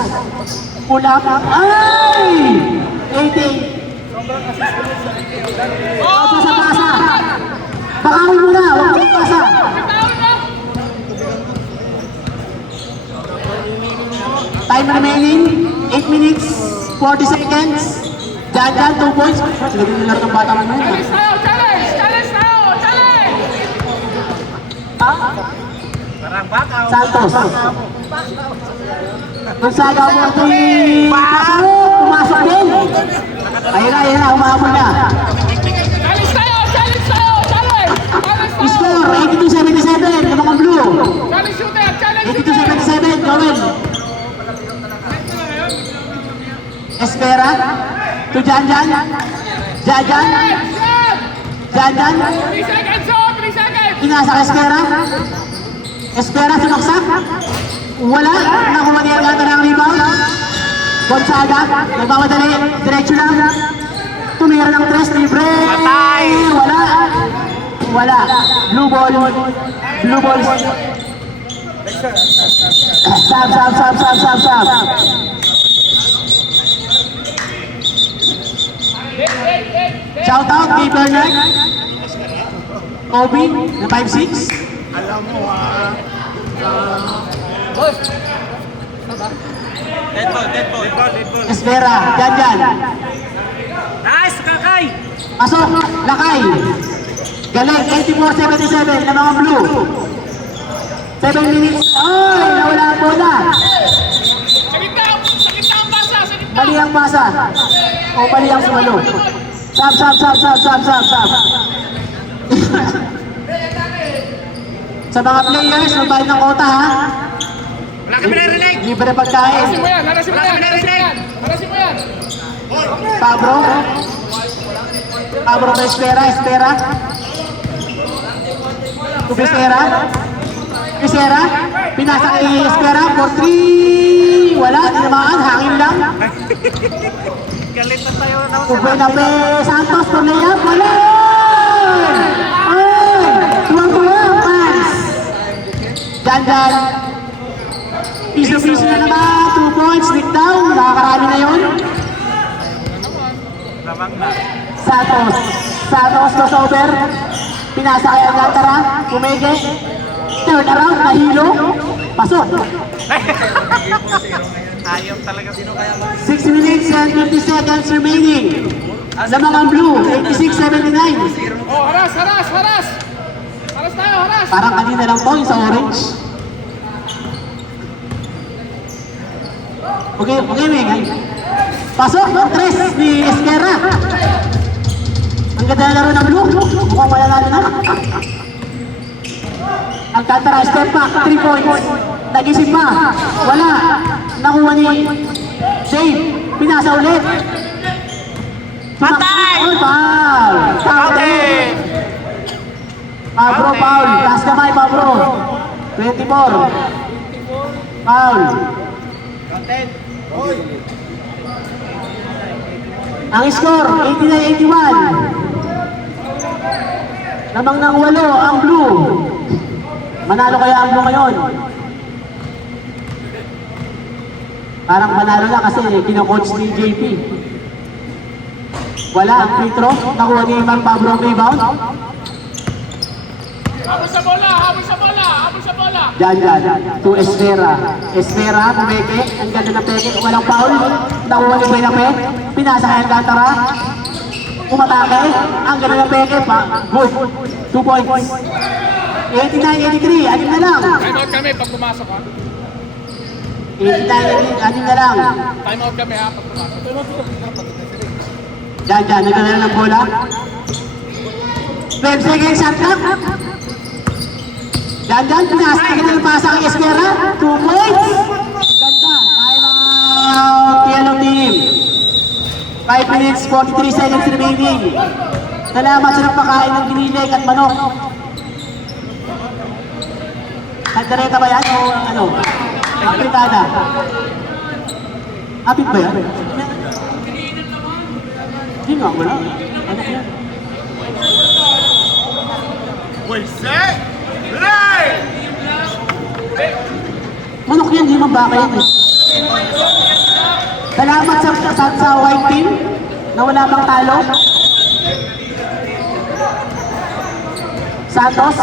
Pull up. Ay! 80. Pasa. Bakawin mo na. Huwag mo pasa. Time remaining. 8 minutes. 40 seconds. Dyan, 2 points. Sinabi nila ng bata mo yun. Challenge tayo. Santos. Gonzaga Morty. Pumasok din. Ayun na, umabot na. Challenge tayo. Score, 82-77. Yung mga blue. Challenge shooter. 82-77. Gawin. Espera. To Janjan. 3 seconds. Pinasa ka Espera. Sinaksak. Wala. Nakuha niya ang ng rebound. Gonzaga, nagmamadali, diretso lang. Tumira ng 3, libre. Patay! Wala. Wala. Blue ball. Blue ball. Sab. Shout out kay Bernard. Kobe, na 5'6". Alam mo ah. Dead ball. Espera, dyan. Nice, Kakay! Pasok, lakay. Galing, 84-77 na mga blue. 7 minutes. Ay, nawala ang bola. Sa gitna ang basa, sa gitna. Mali ang pasa. O mali ang sumalo. Sab. Sa mga players, magbayad ng kota ha. Wala kami narinig! Libre pagkain. Harasin mo yan. Pabro na Espera. Pisera, pinasa kay Espera for 3. Wala, tinamaan, hangin lang. Galit na tayo na Ubay na pe Santos, Cornea, wala! Ay! Tuwang-tuwa ang fans! Dyan. Piso-piso na naman, 2 points, lick down, nakakarami na yun. Santos crossover, pinasa kay Alcantara, Kumege, turn around, nahilo, pasok. Ayaw talaga sino kaya 6 minutes and 50 seconds remaining. Sa mga blue, 86-79. Oh, haras. Haras tayo. Parang kanina lang to, yung sa orange. Okay, Ming. Pasok, tres ni Esquerra. Ang ganda na laro ng blue. Mukhang malalalo na. Alcantara, step back, 3 points. Nag-isip pa. Wala. Nakuha ni Dave. Pinasa ulit. Patay! Foul! Pabro, foul. Taas kamay, Pabro. 24. Foul. Ang score, 89-81. Namang ng 8 ang blue. Manalo kaya ang blue ngayon? Parang manalo na kasi kino-coach ni JP. Wala ang free throw. Nakuha ni Ivan Pablo ang rebound. Habol sa bola. Dyan. To Esfera, pumeke. Ang ganda ng peke. Walang foul. Nakuha ni Benape. Pinasa kay Alcantara. Umatake. Ang ganda ng peke. Good. 2 points. 89-83. Anim na lang. Time out kami pag pumasok ha. 89-83. Anim na lang. Time out kami ha pag pumasok. Dyan. Nagdala ng bola. 12 seconds shot clock. Dyan. Pinasa ng pasa kay Esquerra. 2 points. Ganda. Time out. Yellow team. 5 minutes, 43 seconds remaining. Salamat sa nagpakain ng ginilig at manok. Kandareta ba yan o ano? Apritada. Apit ba yan? Hindi nga, wala. Ano yan? set, play! Manok yan, di mabaka yan eh. Salamat sa white team na wala pang talo. Santos.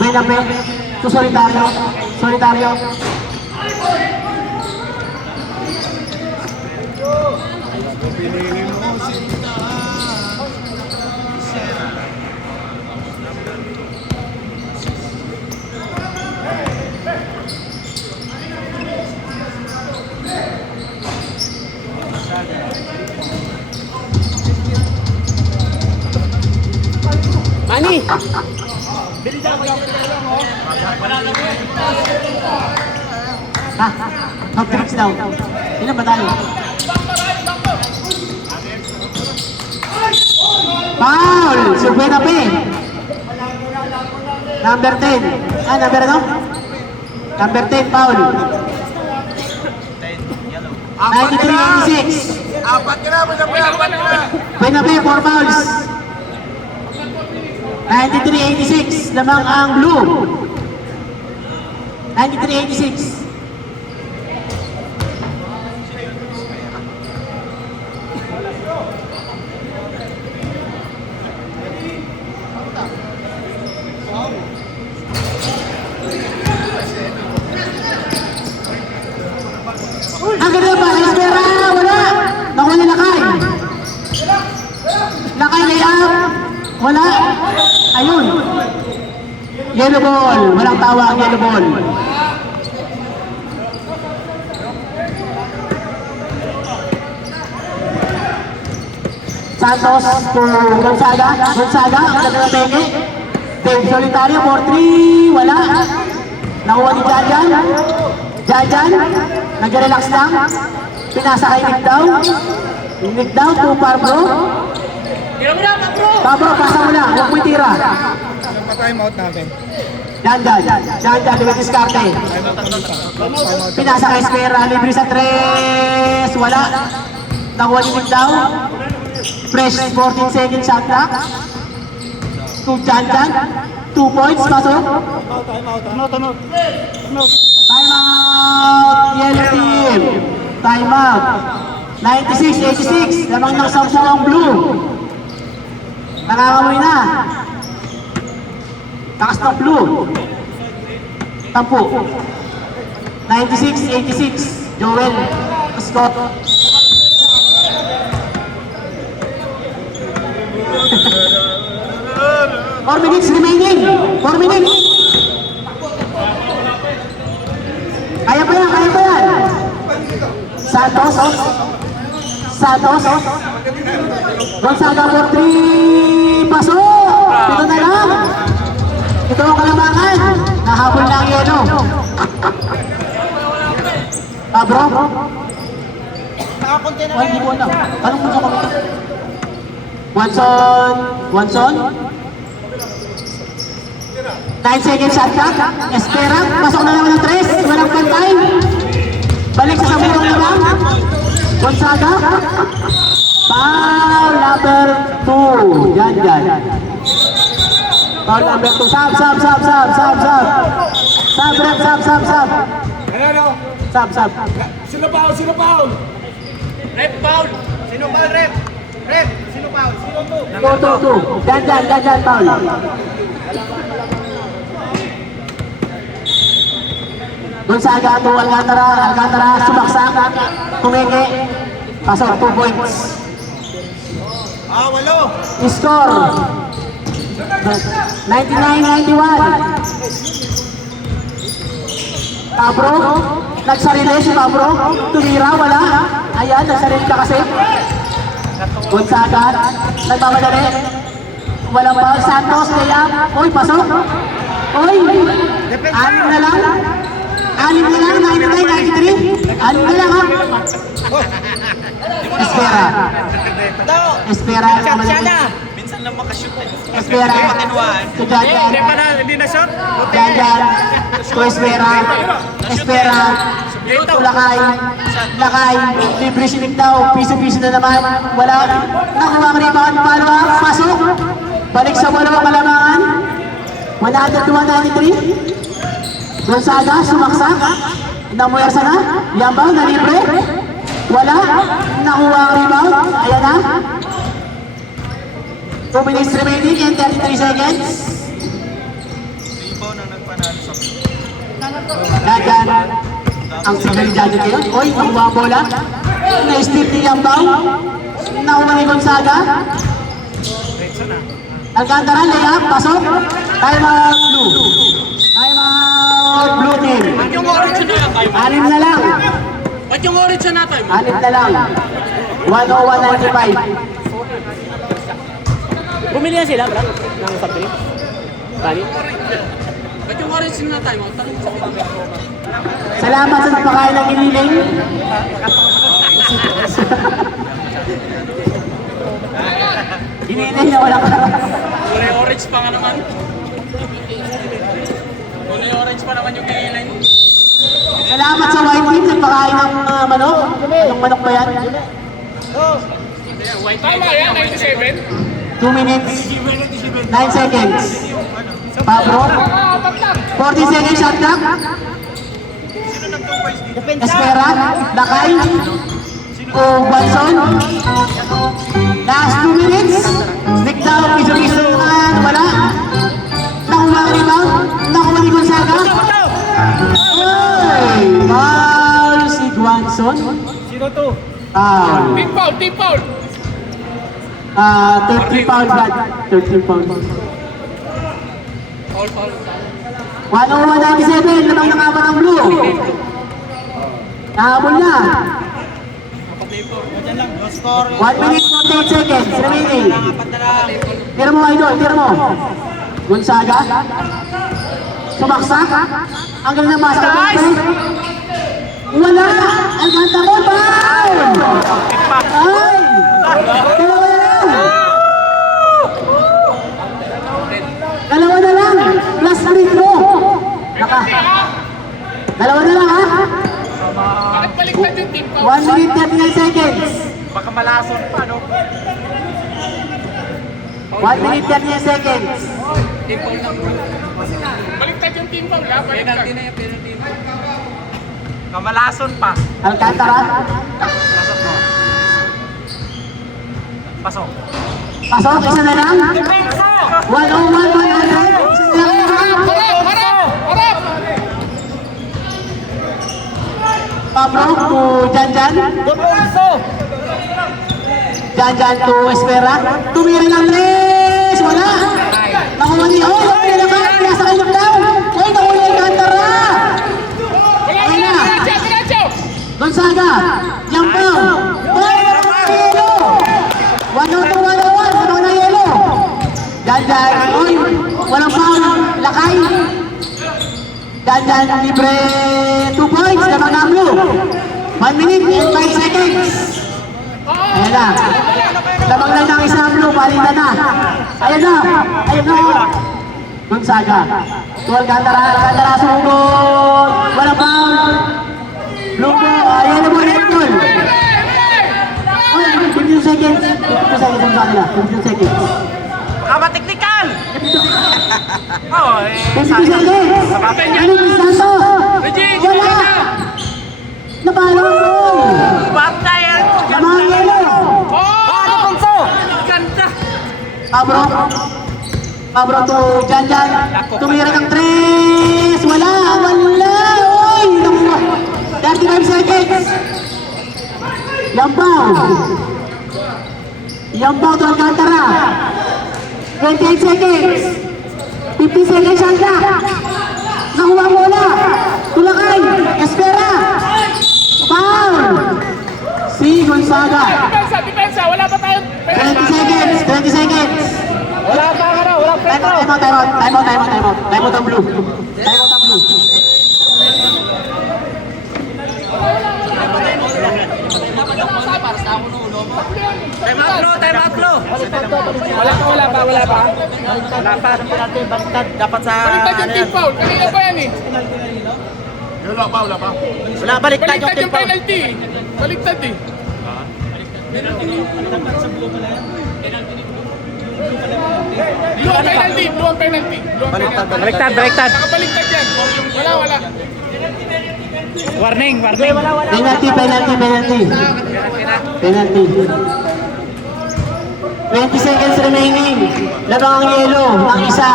Benape, to Solitario. Manny! Ha? Mag-tricks daw. Ilan ba tayo? Foul! Si Benape. Number 10. Number ano? Number 10, foul. 93-86. Apat ka na, apat ka na. Penape, 4 fouls. 93-86. Lamang ang blue. 93-86. Ang ganda pa, Espera, wala. Nakuha ni Lakay. Lakay layup. Wala. Ayun. Yellow ball. Walang tawag, yellow ball. Santos to Gonzaga. Gonzaga, ang ganda ng peke. Dave Solitario, 4-3. Wala. Nakuha ni Jajan. Jajan, nag-relax lang. Pinasa kay Nick Daw. Nick Daw to Pablo. Pablo, pasa mo lang. Huwag mo itira. Pa-time out natin. Jajan, dumidiskarte. Pinasa kay Espera. Libre sa 3. Wala. Nakuha ni Nick Daw. Fresh 14 seconds shot clock. To Jajan. 2 points. Pasok. Time out, yellow team. Time out. 96-86. Lamang ng 10 ang blue. Nangangamoy na. Takas ng blue. 10. 96-86. Joel Scott. Four minutes remaining. 4 minutes. Kaya pa yan, kaya pa yan. Santos. Gonzaga for 3. Pasok. Ito na lang. Ito ang kalamangan. Nahabol na ang yelo. Bro. Hindi ko alam. Anong gusto kami? Wanson. 9 seconds shot clock. Espera. Pasok na naman ng 3. Walang pantay. Balik sa saburong naman. Gonzaga. Foul number 2. Yan. Foul number 2. Sab. Sab, rep, sab. Ano? Sab. Sino foul? Rep foul. Sino foul, rep? Rep, sino foul? Sino to? 2. Dyan, foul. Gonzaga to Alcantara, sumaksak, kumenge, pasok, 2 points. Walo. Score, 99-91. Pabro, nagsarili si Pabro, tumira, wala. Ayan, nagsarili ka kasi. Gonzaga, nagmamadali. Walang ball, Santos, layup. Oy, pasok. Oy, 6 na lang. 99-93. 6 na lang ha. Espera, Minsan lang makashoot eh. Espera. To Jajan. Hindi na shot? Jajan. To Espera. To Lakay. Libre sinig daw. Piso-piso na naman. Wala. Nakuha ang rebound. Palwa. Pasok. Balik sa walo ang kalamangan. 100-193. Gonzaga, sumaksak. Namuwersa na. Yambaw, na libre. Wala. Nakuha ang rebound. Ayan na. 2 minutes remaining and 33 seconds. Ibaw na nagpanalo sa Jajan. Ang signal ni Jajan kayo. Oy, nakuha ang bola. Na-steal ni Yambaw. Nakuha ni Gonzaga. Alcantara, layup, pasok. Time out, blue. Time out, blue team. Ba't yung orange na tayo? 6 na lang. Ba't yung orange na tayo? 6 na lang. 101.95. Bumili na sila, bro, ng soft drink. Bali. Ba't yung orange na tayo? Tanong sa video. Salamat sa nagpakain ng iniling. Iniling na walang Orange pa nga naman. Salamat sa white team, nagpakain ng manok. Anong manok ba yan? Tama yan, 97. 2 minutes, 9 seconds. Pablo, Nakakapat lang. 40 seconds shot clock. Espera, Lakay, o Watson. Last 2 minutes. Nickdown, piso-piso naman, wala. Nakuha ka rebound, nakuha ni Gonzaga. Oy! Foul si Guanson. 0-2. Foul. Team foul, team foul. 13 foul, Brad. 13 foul. 101-97, lamang nakaban ng blue. Nahabol na. 1 minute 48 seconds remaining. Tira mo, idol, tira mo. Gonzaga. Sumaksak. Ang galing ng basketball. Wala. Alcantara, foul! Ay! Dalawa na lang. Plus free throw. Dalawa na lang, ha? Bakit baliktad yung team foul? 1 minute 39 seconds. Baka malason pa, no? 1 minute 39 seconds. Baliktad yung team foul, ha? Baliktad. Kamalason pa. Alcantara. Pasok. Pasok, isa na lang. 101, 100. Isa na lang. Harap! Harap! Harap! Pablo to Janjan. Janjan to Espera. Tumira ng tres. Wala. Nakuha ni Hoy. Wala na ba? Nasa kayo daw. Hoy, nakuha ni Alcantara. Wala! Ayun na. Diretso! Diretso! Gonzaga. Yampaw. Hoy, nakuha ng yelo. 102, 101. Nakuha ng yelo. Janjan. Hoy, walang foul. Lakay. Janjan libre 2 points. Lamang ng blue. 1 minute and 5 seconds. Ayan na. Lamang lang ng isang blue. Palitan na. Ayan na. Ayan na. Gonzaga. To Alcantara. Alcantara sumugod. Walang foul. Blue ball. Ayan na mo. Ayan na mo. Oy, 15 seconds. 15 seconds ang sa kanila. 15 seconds. Baka mateknikal! Oo, 15 seconds. Ano yung Santos? Wala. Napalo ang goal. Bata yan! Lamang ang yelo. Ganda! Pablo to Janjan. Tumira ng tres. Wala. Wala. Oy. 35 seconds. Yampaw. Yampaw to Alcantara. 28 seconds. 50 seconds shot clock. Nakuha mo na. Tulakay. Espera. Foul. Si Gonzaga. Depensa! Depensa! Wala pa tayong... 20 seconds. 20 seconds. Wala pa ka na, wala pa. Time out ang blue. Time out ang blue. Time out, bro! Wala pa. Dapat sa... Baliktad yung team foul. Kanina pa yan eh. Wala pa. Wala, baliktad yung Baliktad team yung foul. penalty. Baliktad eh. Blue ang penalty. Blue ang penalty. Baliktad. Nakabaliktad yan. Wala. Warning. Penalty. 20 seconds remaining. Labang ang yelo. Ang isa.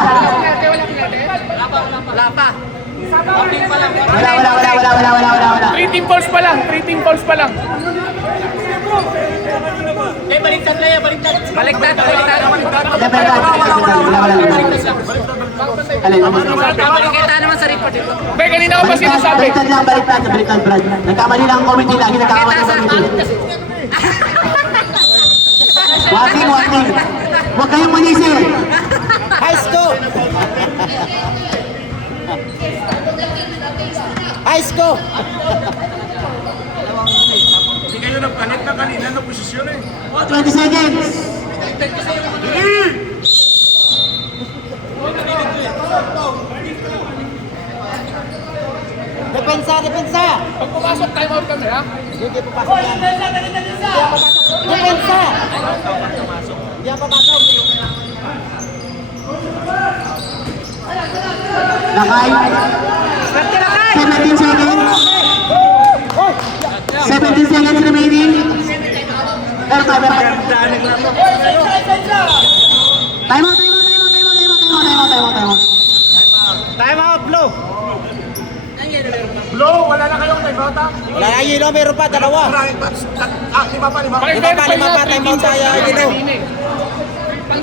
Wala pa. Wala. 3 team fouls pa lang. 3 team fouls pa lang. Baliktad. Baliktad. Kita naman sa report ito. Be, kanina ko pa sinasabi. Baliktad, Brad. Nagkamali lang ang committee lagi. Nagkamali ang committee. Warning. Huwag kayong manisir. High score. Hindi kayo nagkanit na kanina na posisyon eh. 20 seconds. Pag pumasok, time out kami, ha? Depensa! Hindi ako papasok. Lakay. 17 seconds. 17 seconds remaining. Pero time out. Time out. Time out, blow. Blow, wala na kayong time out ha? Wala na yelo, meron pa, dalawa. Lima pa. Paki-verify lima pa, na, time out tayo, kanina. yun.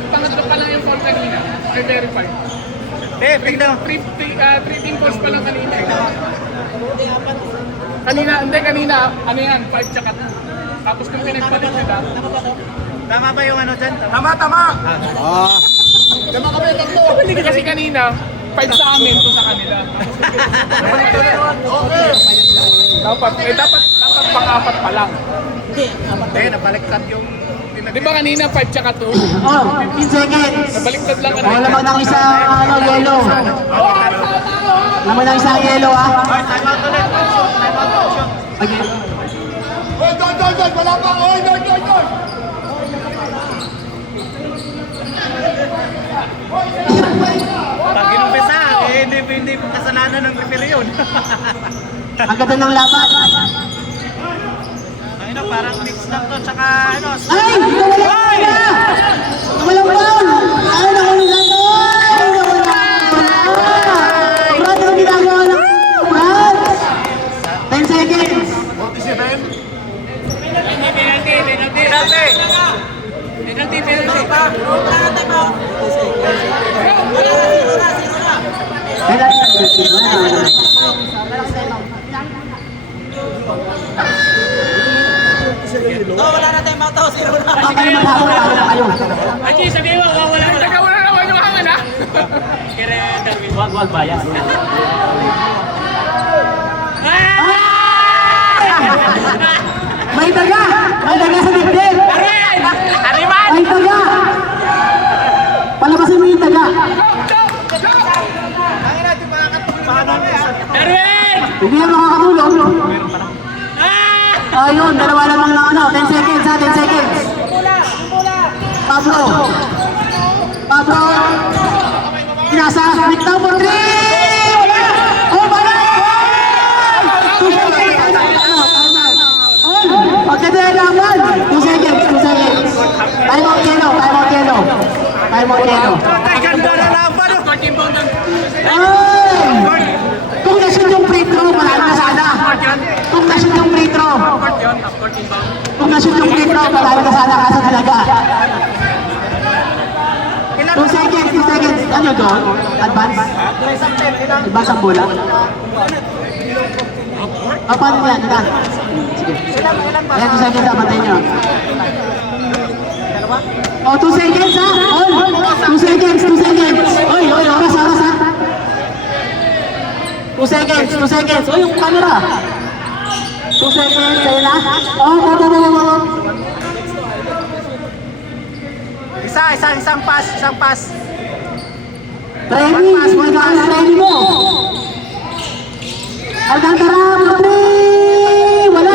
Pangatlo pa lang yung call kanina. I-verify. Tignan. 3 team calls pa lang kanina. Kanina, ano yan, 5 tsaka 2. Tapos kung pinagpalit nila, Tama ba yung ano dyan? Tama. hindi kasi kanina, 5 sa amin, 2 sa kanila. Okay. Dapat pang-apat pa lang. Hindi, nabaliktad yung... Di ba kanina 5 tsaka 2? Oh, 15 seconds. Nabaliktad lang Oh, kanina. lamang ng isang yellow. Lamang ng isang yellow, ha? Time out ulit. Time out. Okay. Oy, doon! Wala pa! Oy, doon! Pag ginumpisa, hindi kasalanan ng referee yun. Ang ganda ng laban. Ayun na, parang mix lang to, tsaka ano. Ay! Wala! Walang foul! Ay, nakulisan to! Ay, nakulisan! Brad, ano ginagawa ng Brad? 10 seconds. 47. Wala na time out, 0 na. Baka kayo maghapon, tawag na kayo. Nagawa na naman yung hangan, ha? Wag bayas. May daga! May daga sa dibdib! May daga! Palabasin mo yung daga! Hindi yan makakatulong. Ayun, dalawa lamang lang ano. 10 seconds ha, 10 seconds. Pablo. Pinasa. Big down for 3! Wala! Oh, wala! 2 seconds. Pagkada yung laban. 2 seconds. Time out yellow. Ganda na laban. Ay! Kung na-shoot yung free throw, marami na sana. Kung na-shoot yung free throw, marami na sana kaso talaga. 2 seconds. Ano doon? Advance? Advance ang bola? O, paano yan? Sige. Ayan, 2 seconds ha, bantayin nyo. O, 2 seconds ha? All! 2 seconds. Oy, oras ha? 2 seconds. Oh, yung camera. 2 seconds. Sa'yo na. Oh. Isang pass. Ready. Magkakalas ready mo. Alcantara, Putri. Wala.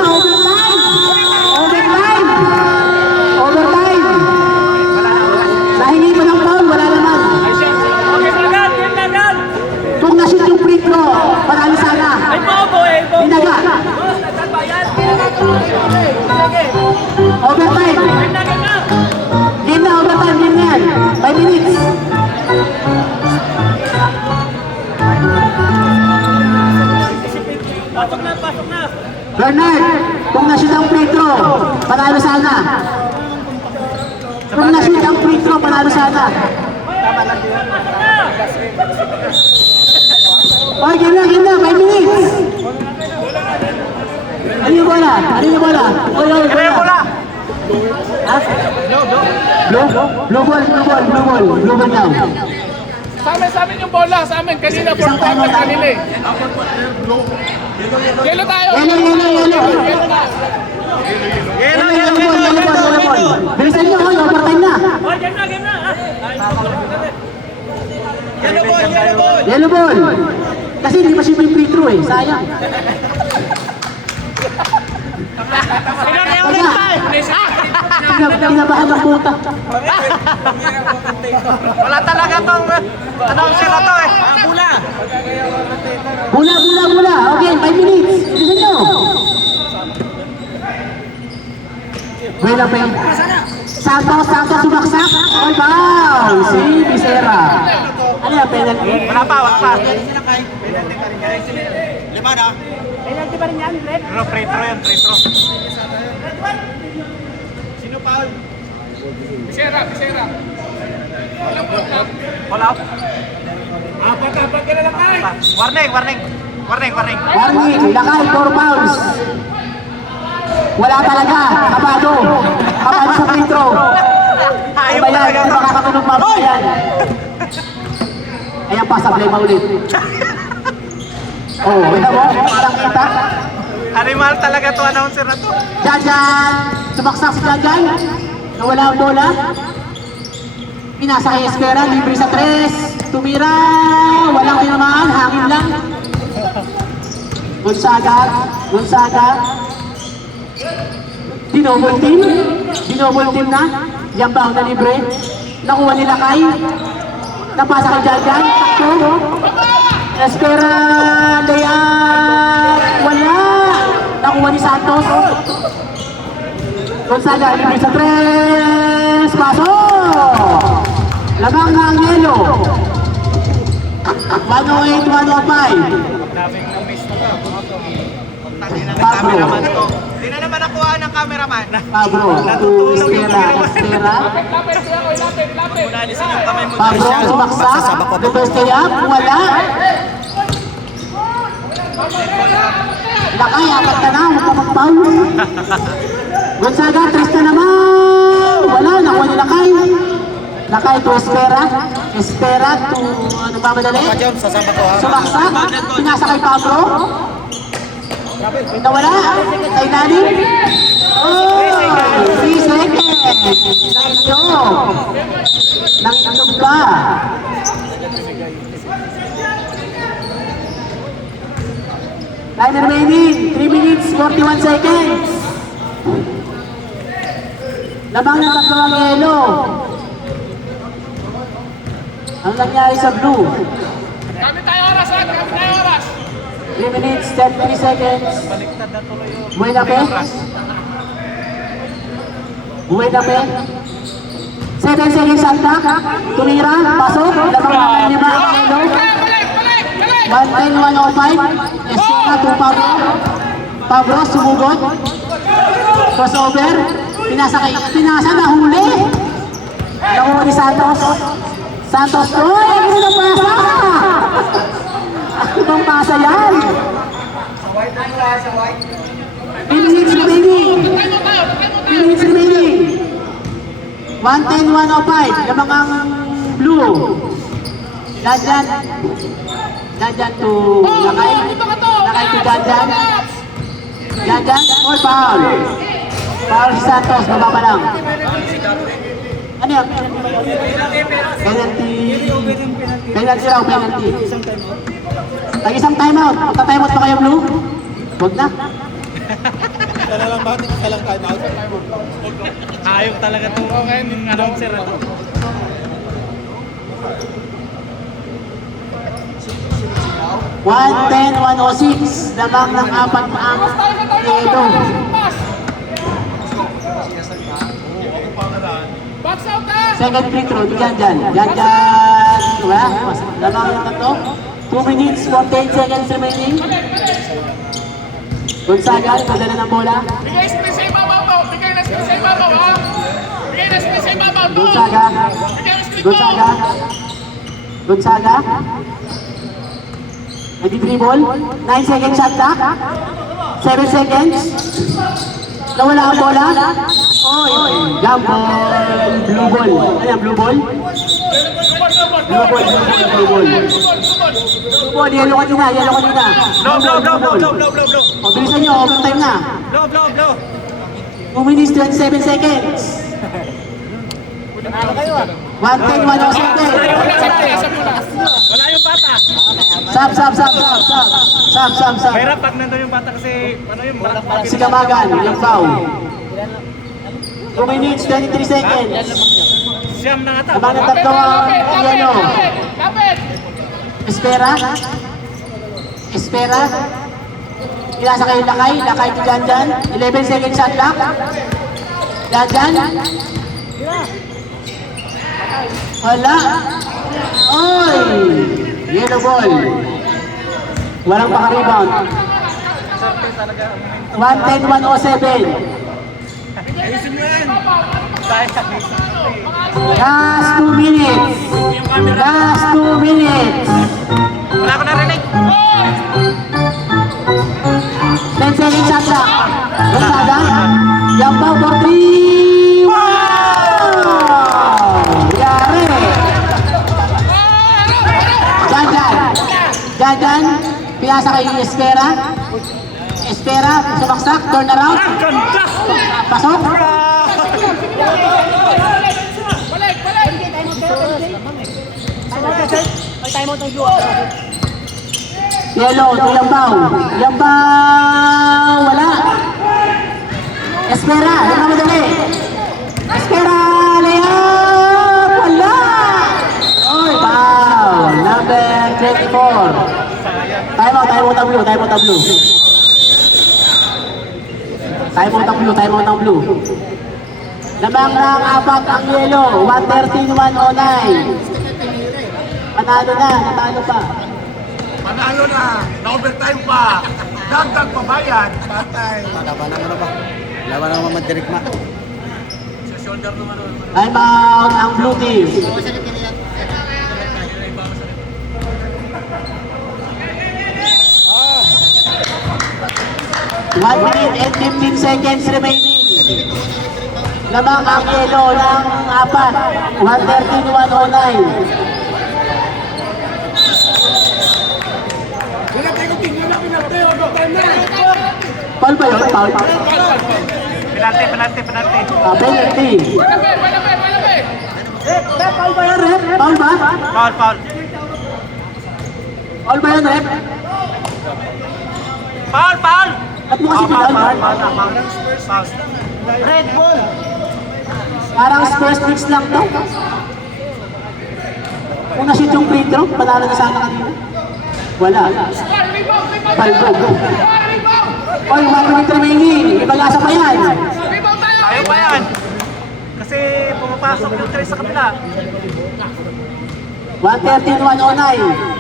Overtime. Nahingi mo ng foul. Wala naman. Kung na-shoot yung free throw, marami sana. Binaga. Overtime. Game na yan. 5 minutes. Pasok na. Bernard, kung na-shoot ang free throw, panalo sana. Oh, game na. 5 minutes. Ano yung bola? Bola. Ha? Blue ball daw. Sa amin yung bola, sa amin. Kanina, 4 quarter kanila eh. Yelo tayo. Yellow ball. Bilisan nyo, overtime na. Game na. Yellow ball. Kasi hindi pa siya yung free throw eh, sayang. Pinabahan ng puta. Wala talaga tong announcer na to eh. Bula. Okay, 5 minutes. Bilisan nyo. Buena pa yun. Santos sumaksak. All foul. Si Bisera. Ano yung penalty? Wala pa. Penalty pa rin yan, Brett? Pero free throw yan, free throw. Bisera. Wala. Apat ka na lang kay. Warning. Warning, lakay, 4 fouls. Wala talaga, kabado sa free throw. Ayaw Iba yan, talaga hindi to. makakatunog mamaya yan. Ayan pa, sablay pa ulit. Oh, kita mo, kita. Animal talaga to announcer na to. Janjan, sumaksak si Janjan. Nawala ang bola. Pinasa kay Espera, libre sa 3. Tumira, walang tinamaan, hangin lang. Gonzaga. Dinobol team na. Yambang na libre. Nakuha nila kay. Napasa kay Janjan. Takbo. Espera, layup. Wala. Nakuha ni Santos. Gonzaga, libre sa 3. Pasok. Lamang na ang yelo. 108-105. Pablo. Hindi na naman nakuha ng cameraman. Pablo. To Estera. Pablo, sumaksak. Dito stay up. Wala. Lakay, apat ka na. Huwag ka mag-foul. Gonzaga, 3 na naman. Wala, nakuha ni Lakay. Lakay to Espera to ano ba madali? Sumaksak. Pinasa kay Pablo. Nawala. Kay Nani. Oh, 3 seconds. Nang ba? Time remaining. 3 minutes, 41 seconds. Lamang ng tatlo ang yelo. Ang nangyari sa blue. Kami tayo oras. 3 minutes, 33 seconds. Buena pe. 7 seconds attack. Tumira, pasok. Lamang ng 5 ang yelo. 110-105. Estina to Pablo. Pablo, sumugod. Crossover. Pinasa na huli. Nakuha ni Santos. Santos, oy! Ano na pasa? Ano bang pasa yan? 3 minutes remaining. 110-105. Lamang ang blue. Janjan to Lakay. Lakay to Janjan. All foul. Foul si Santos. Baba pa lang. Ano yan? Penalty raw, penalty. Tag-isang timeout. Magta-timeout pa kayo, Blue? Huwag na. Ayaw talaga to. Announcer na to. 110-106. Lamang ng 4 ang yelo. Box out na! Second free throw, Janjan. Wala. Lamang yung tatlo. 2 minutes, 48 seconds remaining. Gonzaga, padala ng bola. Bigay screen sa ibabaw to! Bigay na screen sa ibabaw, ha? Bigay na screen sa ibabaw to! Gonzaga. Nag-dribble. 9 seconds shot clock. 7 seconds. Nawala ang bola. Oy, jump ball. Blue ball. Ano yan, blue ball? Blue ball. Blue ball, yellow kanina. Blow. O, bilisan nyo, overtime na. Blow. 2 minutes, 27 seconds. Ano kayo ah? 110, 107. Wala yung bata. Sab. Mahirap pag nandun yung bata kasi ano yung Si Kamagan, yung foul. 2 minutes, 23 seconds. siyam na ata. Abang ng tatlo ang yelo. Kapit! Espera. Ilasa kayo lakay to Janjan. 11 seconds shot clock. Janjan. Wala. Oy! Yellow ball. Walang pakarebound. 110, 107. Ayusin mo yan. Last 2 minutes. Last 2 minutes. Wala ko narinig. 10 seconds shot clock. Gonzaga. Yampaw for 3. Wow! Yari. Janjan. Pinasa kay Espera. Sumaksak. Turn around. Pasok. Balik! May timeout ng blue. Yellow to Yampaw. Wala. Espera. Hindi na madali. Espera. Layup. Wala. Oy, foul. Number 24. Timeout ang blue. Timeout ang blue. Lamang ng apat ang yellow. 113, 109. Natalo pa. Manalo na! Na-overtime pa! Dagdag pa ba yan? Patay! Timeout ang blue team. One minute and 15 seconds remaining. Lamang ang yellow ng apat. 113, 109. Paul ba yun? Paul? Penalty. Penalty. Rep, Paul ba yun, Rep? Paul ba? Foul. Paul ba yun, Rep? Foul. Ba't mo kasi pinal? Foul. Red Bull. Parang Spurs tricks lang to. Kung na-shoot yung free throw, panalo na sana kanina. Wala. Palbo. Oy, 1 minute remaining. Ibagasa pa yan. Ayaw pa yan. Kasi pumapasok yung 3 sa kabila. 113, 109.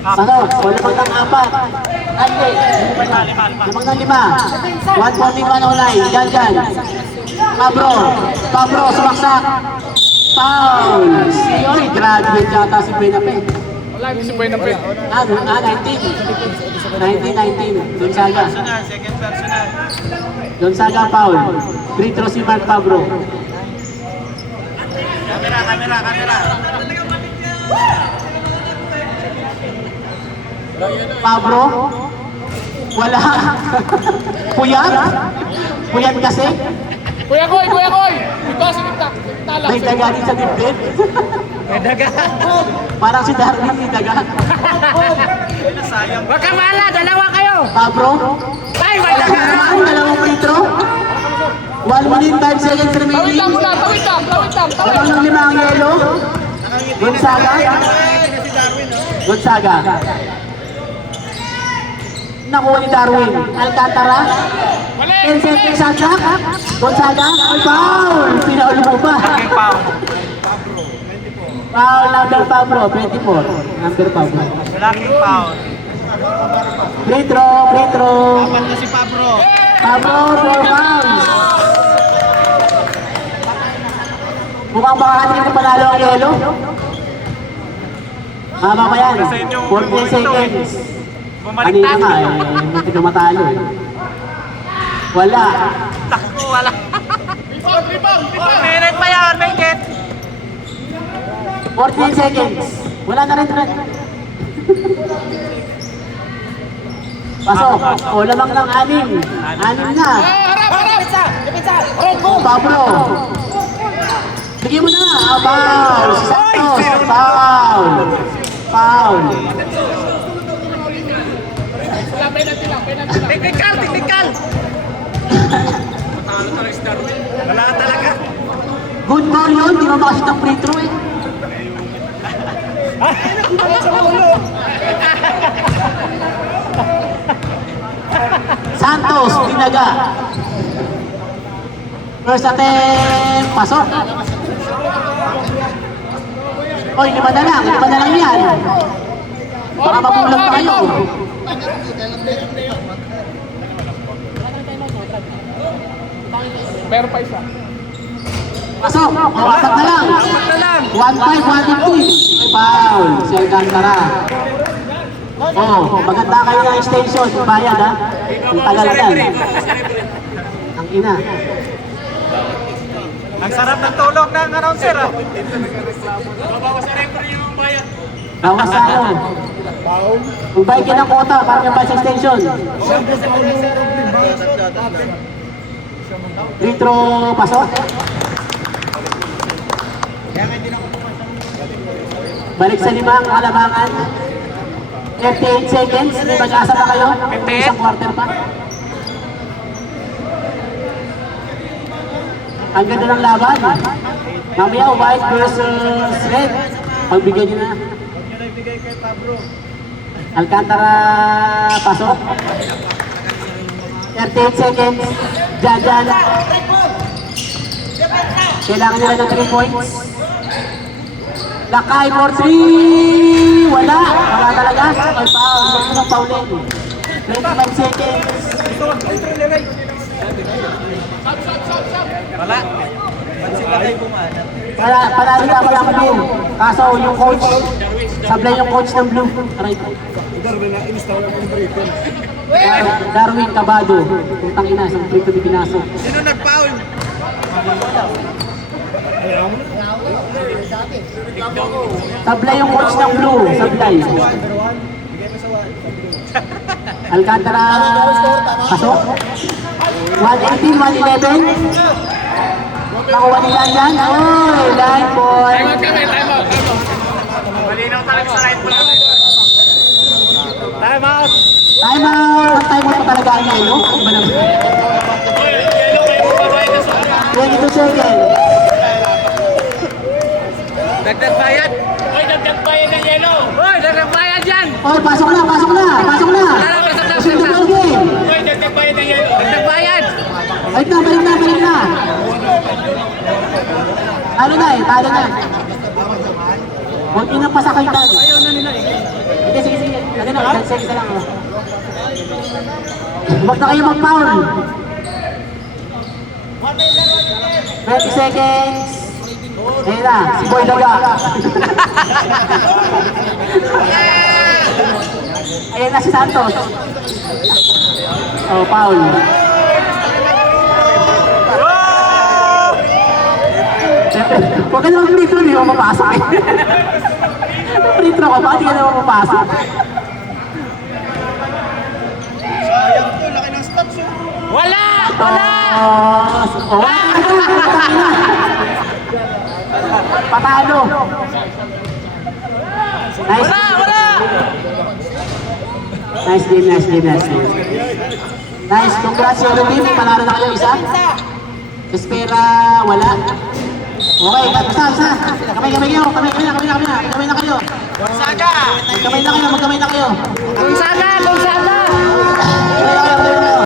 Ano? O lamang ng apat. Ande. Lamang ng 5. 114, 109. Janjan. Pabro, sumaksak. Foul. Oy, graduate yata si Buenape. Wala si Boy na pe. 19. Gonzaga. Second personal. Gonzaga foul. Free throw si Mark Pabro. Kamera. Pabro. Wala. Puyat kasi. Kuya Koy! Ito si Kita. May daga din sa dibdib. May daga. Parang si Darwin may daga. Sayang. Huwag kang mahala, dalawa kayo. Pabro. Ay, may daga. Dalawang free throw. 1 minute 5 seconds Tawid remaining. lang muna! Tawid lang! Lamang ng 5 ang yelo. Gonzaga. Nakuha ni Darwin. Alcantara. 10 seconds sa clock. Gonzaga. Ay, foul. Pinaulo mo pa. Foul. Foul number Pablo. 24. Number Pablo. Malaking foul. Free throw. Apat na si Pablo. Pablo, 4 fouls. Mukhang makakatingin na panalo ang yelo. Mama pa yan. 14 seconds. Bumalik Kanina nga muntik na matalo eh. Wala. Takbo, wala. Rebound! Minute pa yan, make it. 14 seconds. Wala na rin. Pasok. O, lamang ng 6. 6 na. Harap! Pablo. Bigyan mo na. Foul. Si Santos. Foul. Foul. Wala, penalty lang. Technical, technical! Wala talaga. Good ball yun. Di mo makashoot ng free throw eh. Santos, Tinaga. First attempt, pasok. Oy, 5 na lang yan. Baka mabulag pa kayo. Meron pa isa. Pasok, apat na lang. 1-5, 1-50. May foul, si Alcantara. Oh, maganda kayo ng extension, bayad ha. Ang tagal yan. Ang ina. Ang sarap ng tulog ng announcer ah. Bawas sa ano. Kung bayad ka ng kota, parang yung bus extension. Free throw, pasok. Balik sa 5 ang kalamangan. 38 seconds. May mag-asa pa kayo? Isang quarter pa. Ang ganda ng laban. Mamaya, white versus red. Pagbigyan nyo na. Alcantara, pasok. 38 seconds. Diyan. Kailangan nila ng 3 points. Lakay for 3! Wala talaga. Ay, foul. Gusto ng foulin. 25 seconds. Wala. Panalo na pala ang blue. Kaso yung coach, sablay yung coach ng blue. Aray ko. Darwin Cabado. Putang ina, isang free to be pinasok. Sino nag-foul? Sablay yung coach ng blue. Sablay. Alcantara, pasok. 118, 111. Nakuha nila yan. Oy, line point. Time out. Malinaw talaga sa line po. Time out! Time out. Time out pa talaga ang yelo. Iba naman. 22 seconds. Dagdag bayad! Hoy, dagdag bayad ng yelo. Hoy, dagdag bayad yan! Oy, pasok na. Pasok na. Pasok na ball game. Hoy, dagdag bayad ng yelo. Dagdag bayad! Balik na. Talo na. Huwag inang pasakaitan. Ayaw na nila eh. Sige. Ano na, 10 seconds na lang. Huwag na kayo mag-foul. 20 seconds. Ayan na, si Boy Daga. Ayan na si Santos. Oh, foul. Huwag ka naman free throw, di mo mapasok eh. Free throw ka ba? Di ka naman mapasok. Sayang to, laki ng stats oh. Wala! Patalo. Nice. Nice game. Nice, congrats yellow team. Panalo na kayo isa. Espera, wala. Okay, basta. Kamay na kayo. Saga! Magkamay na kayo.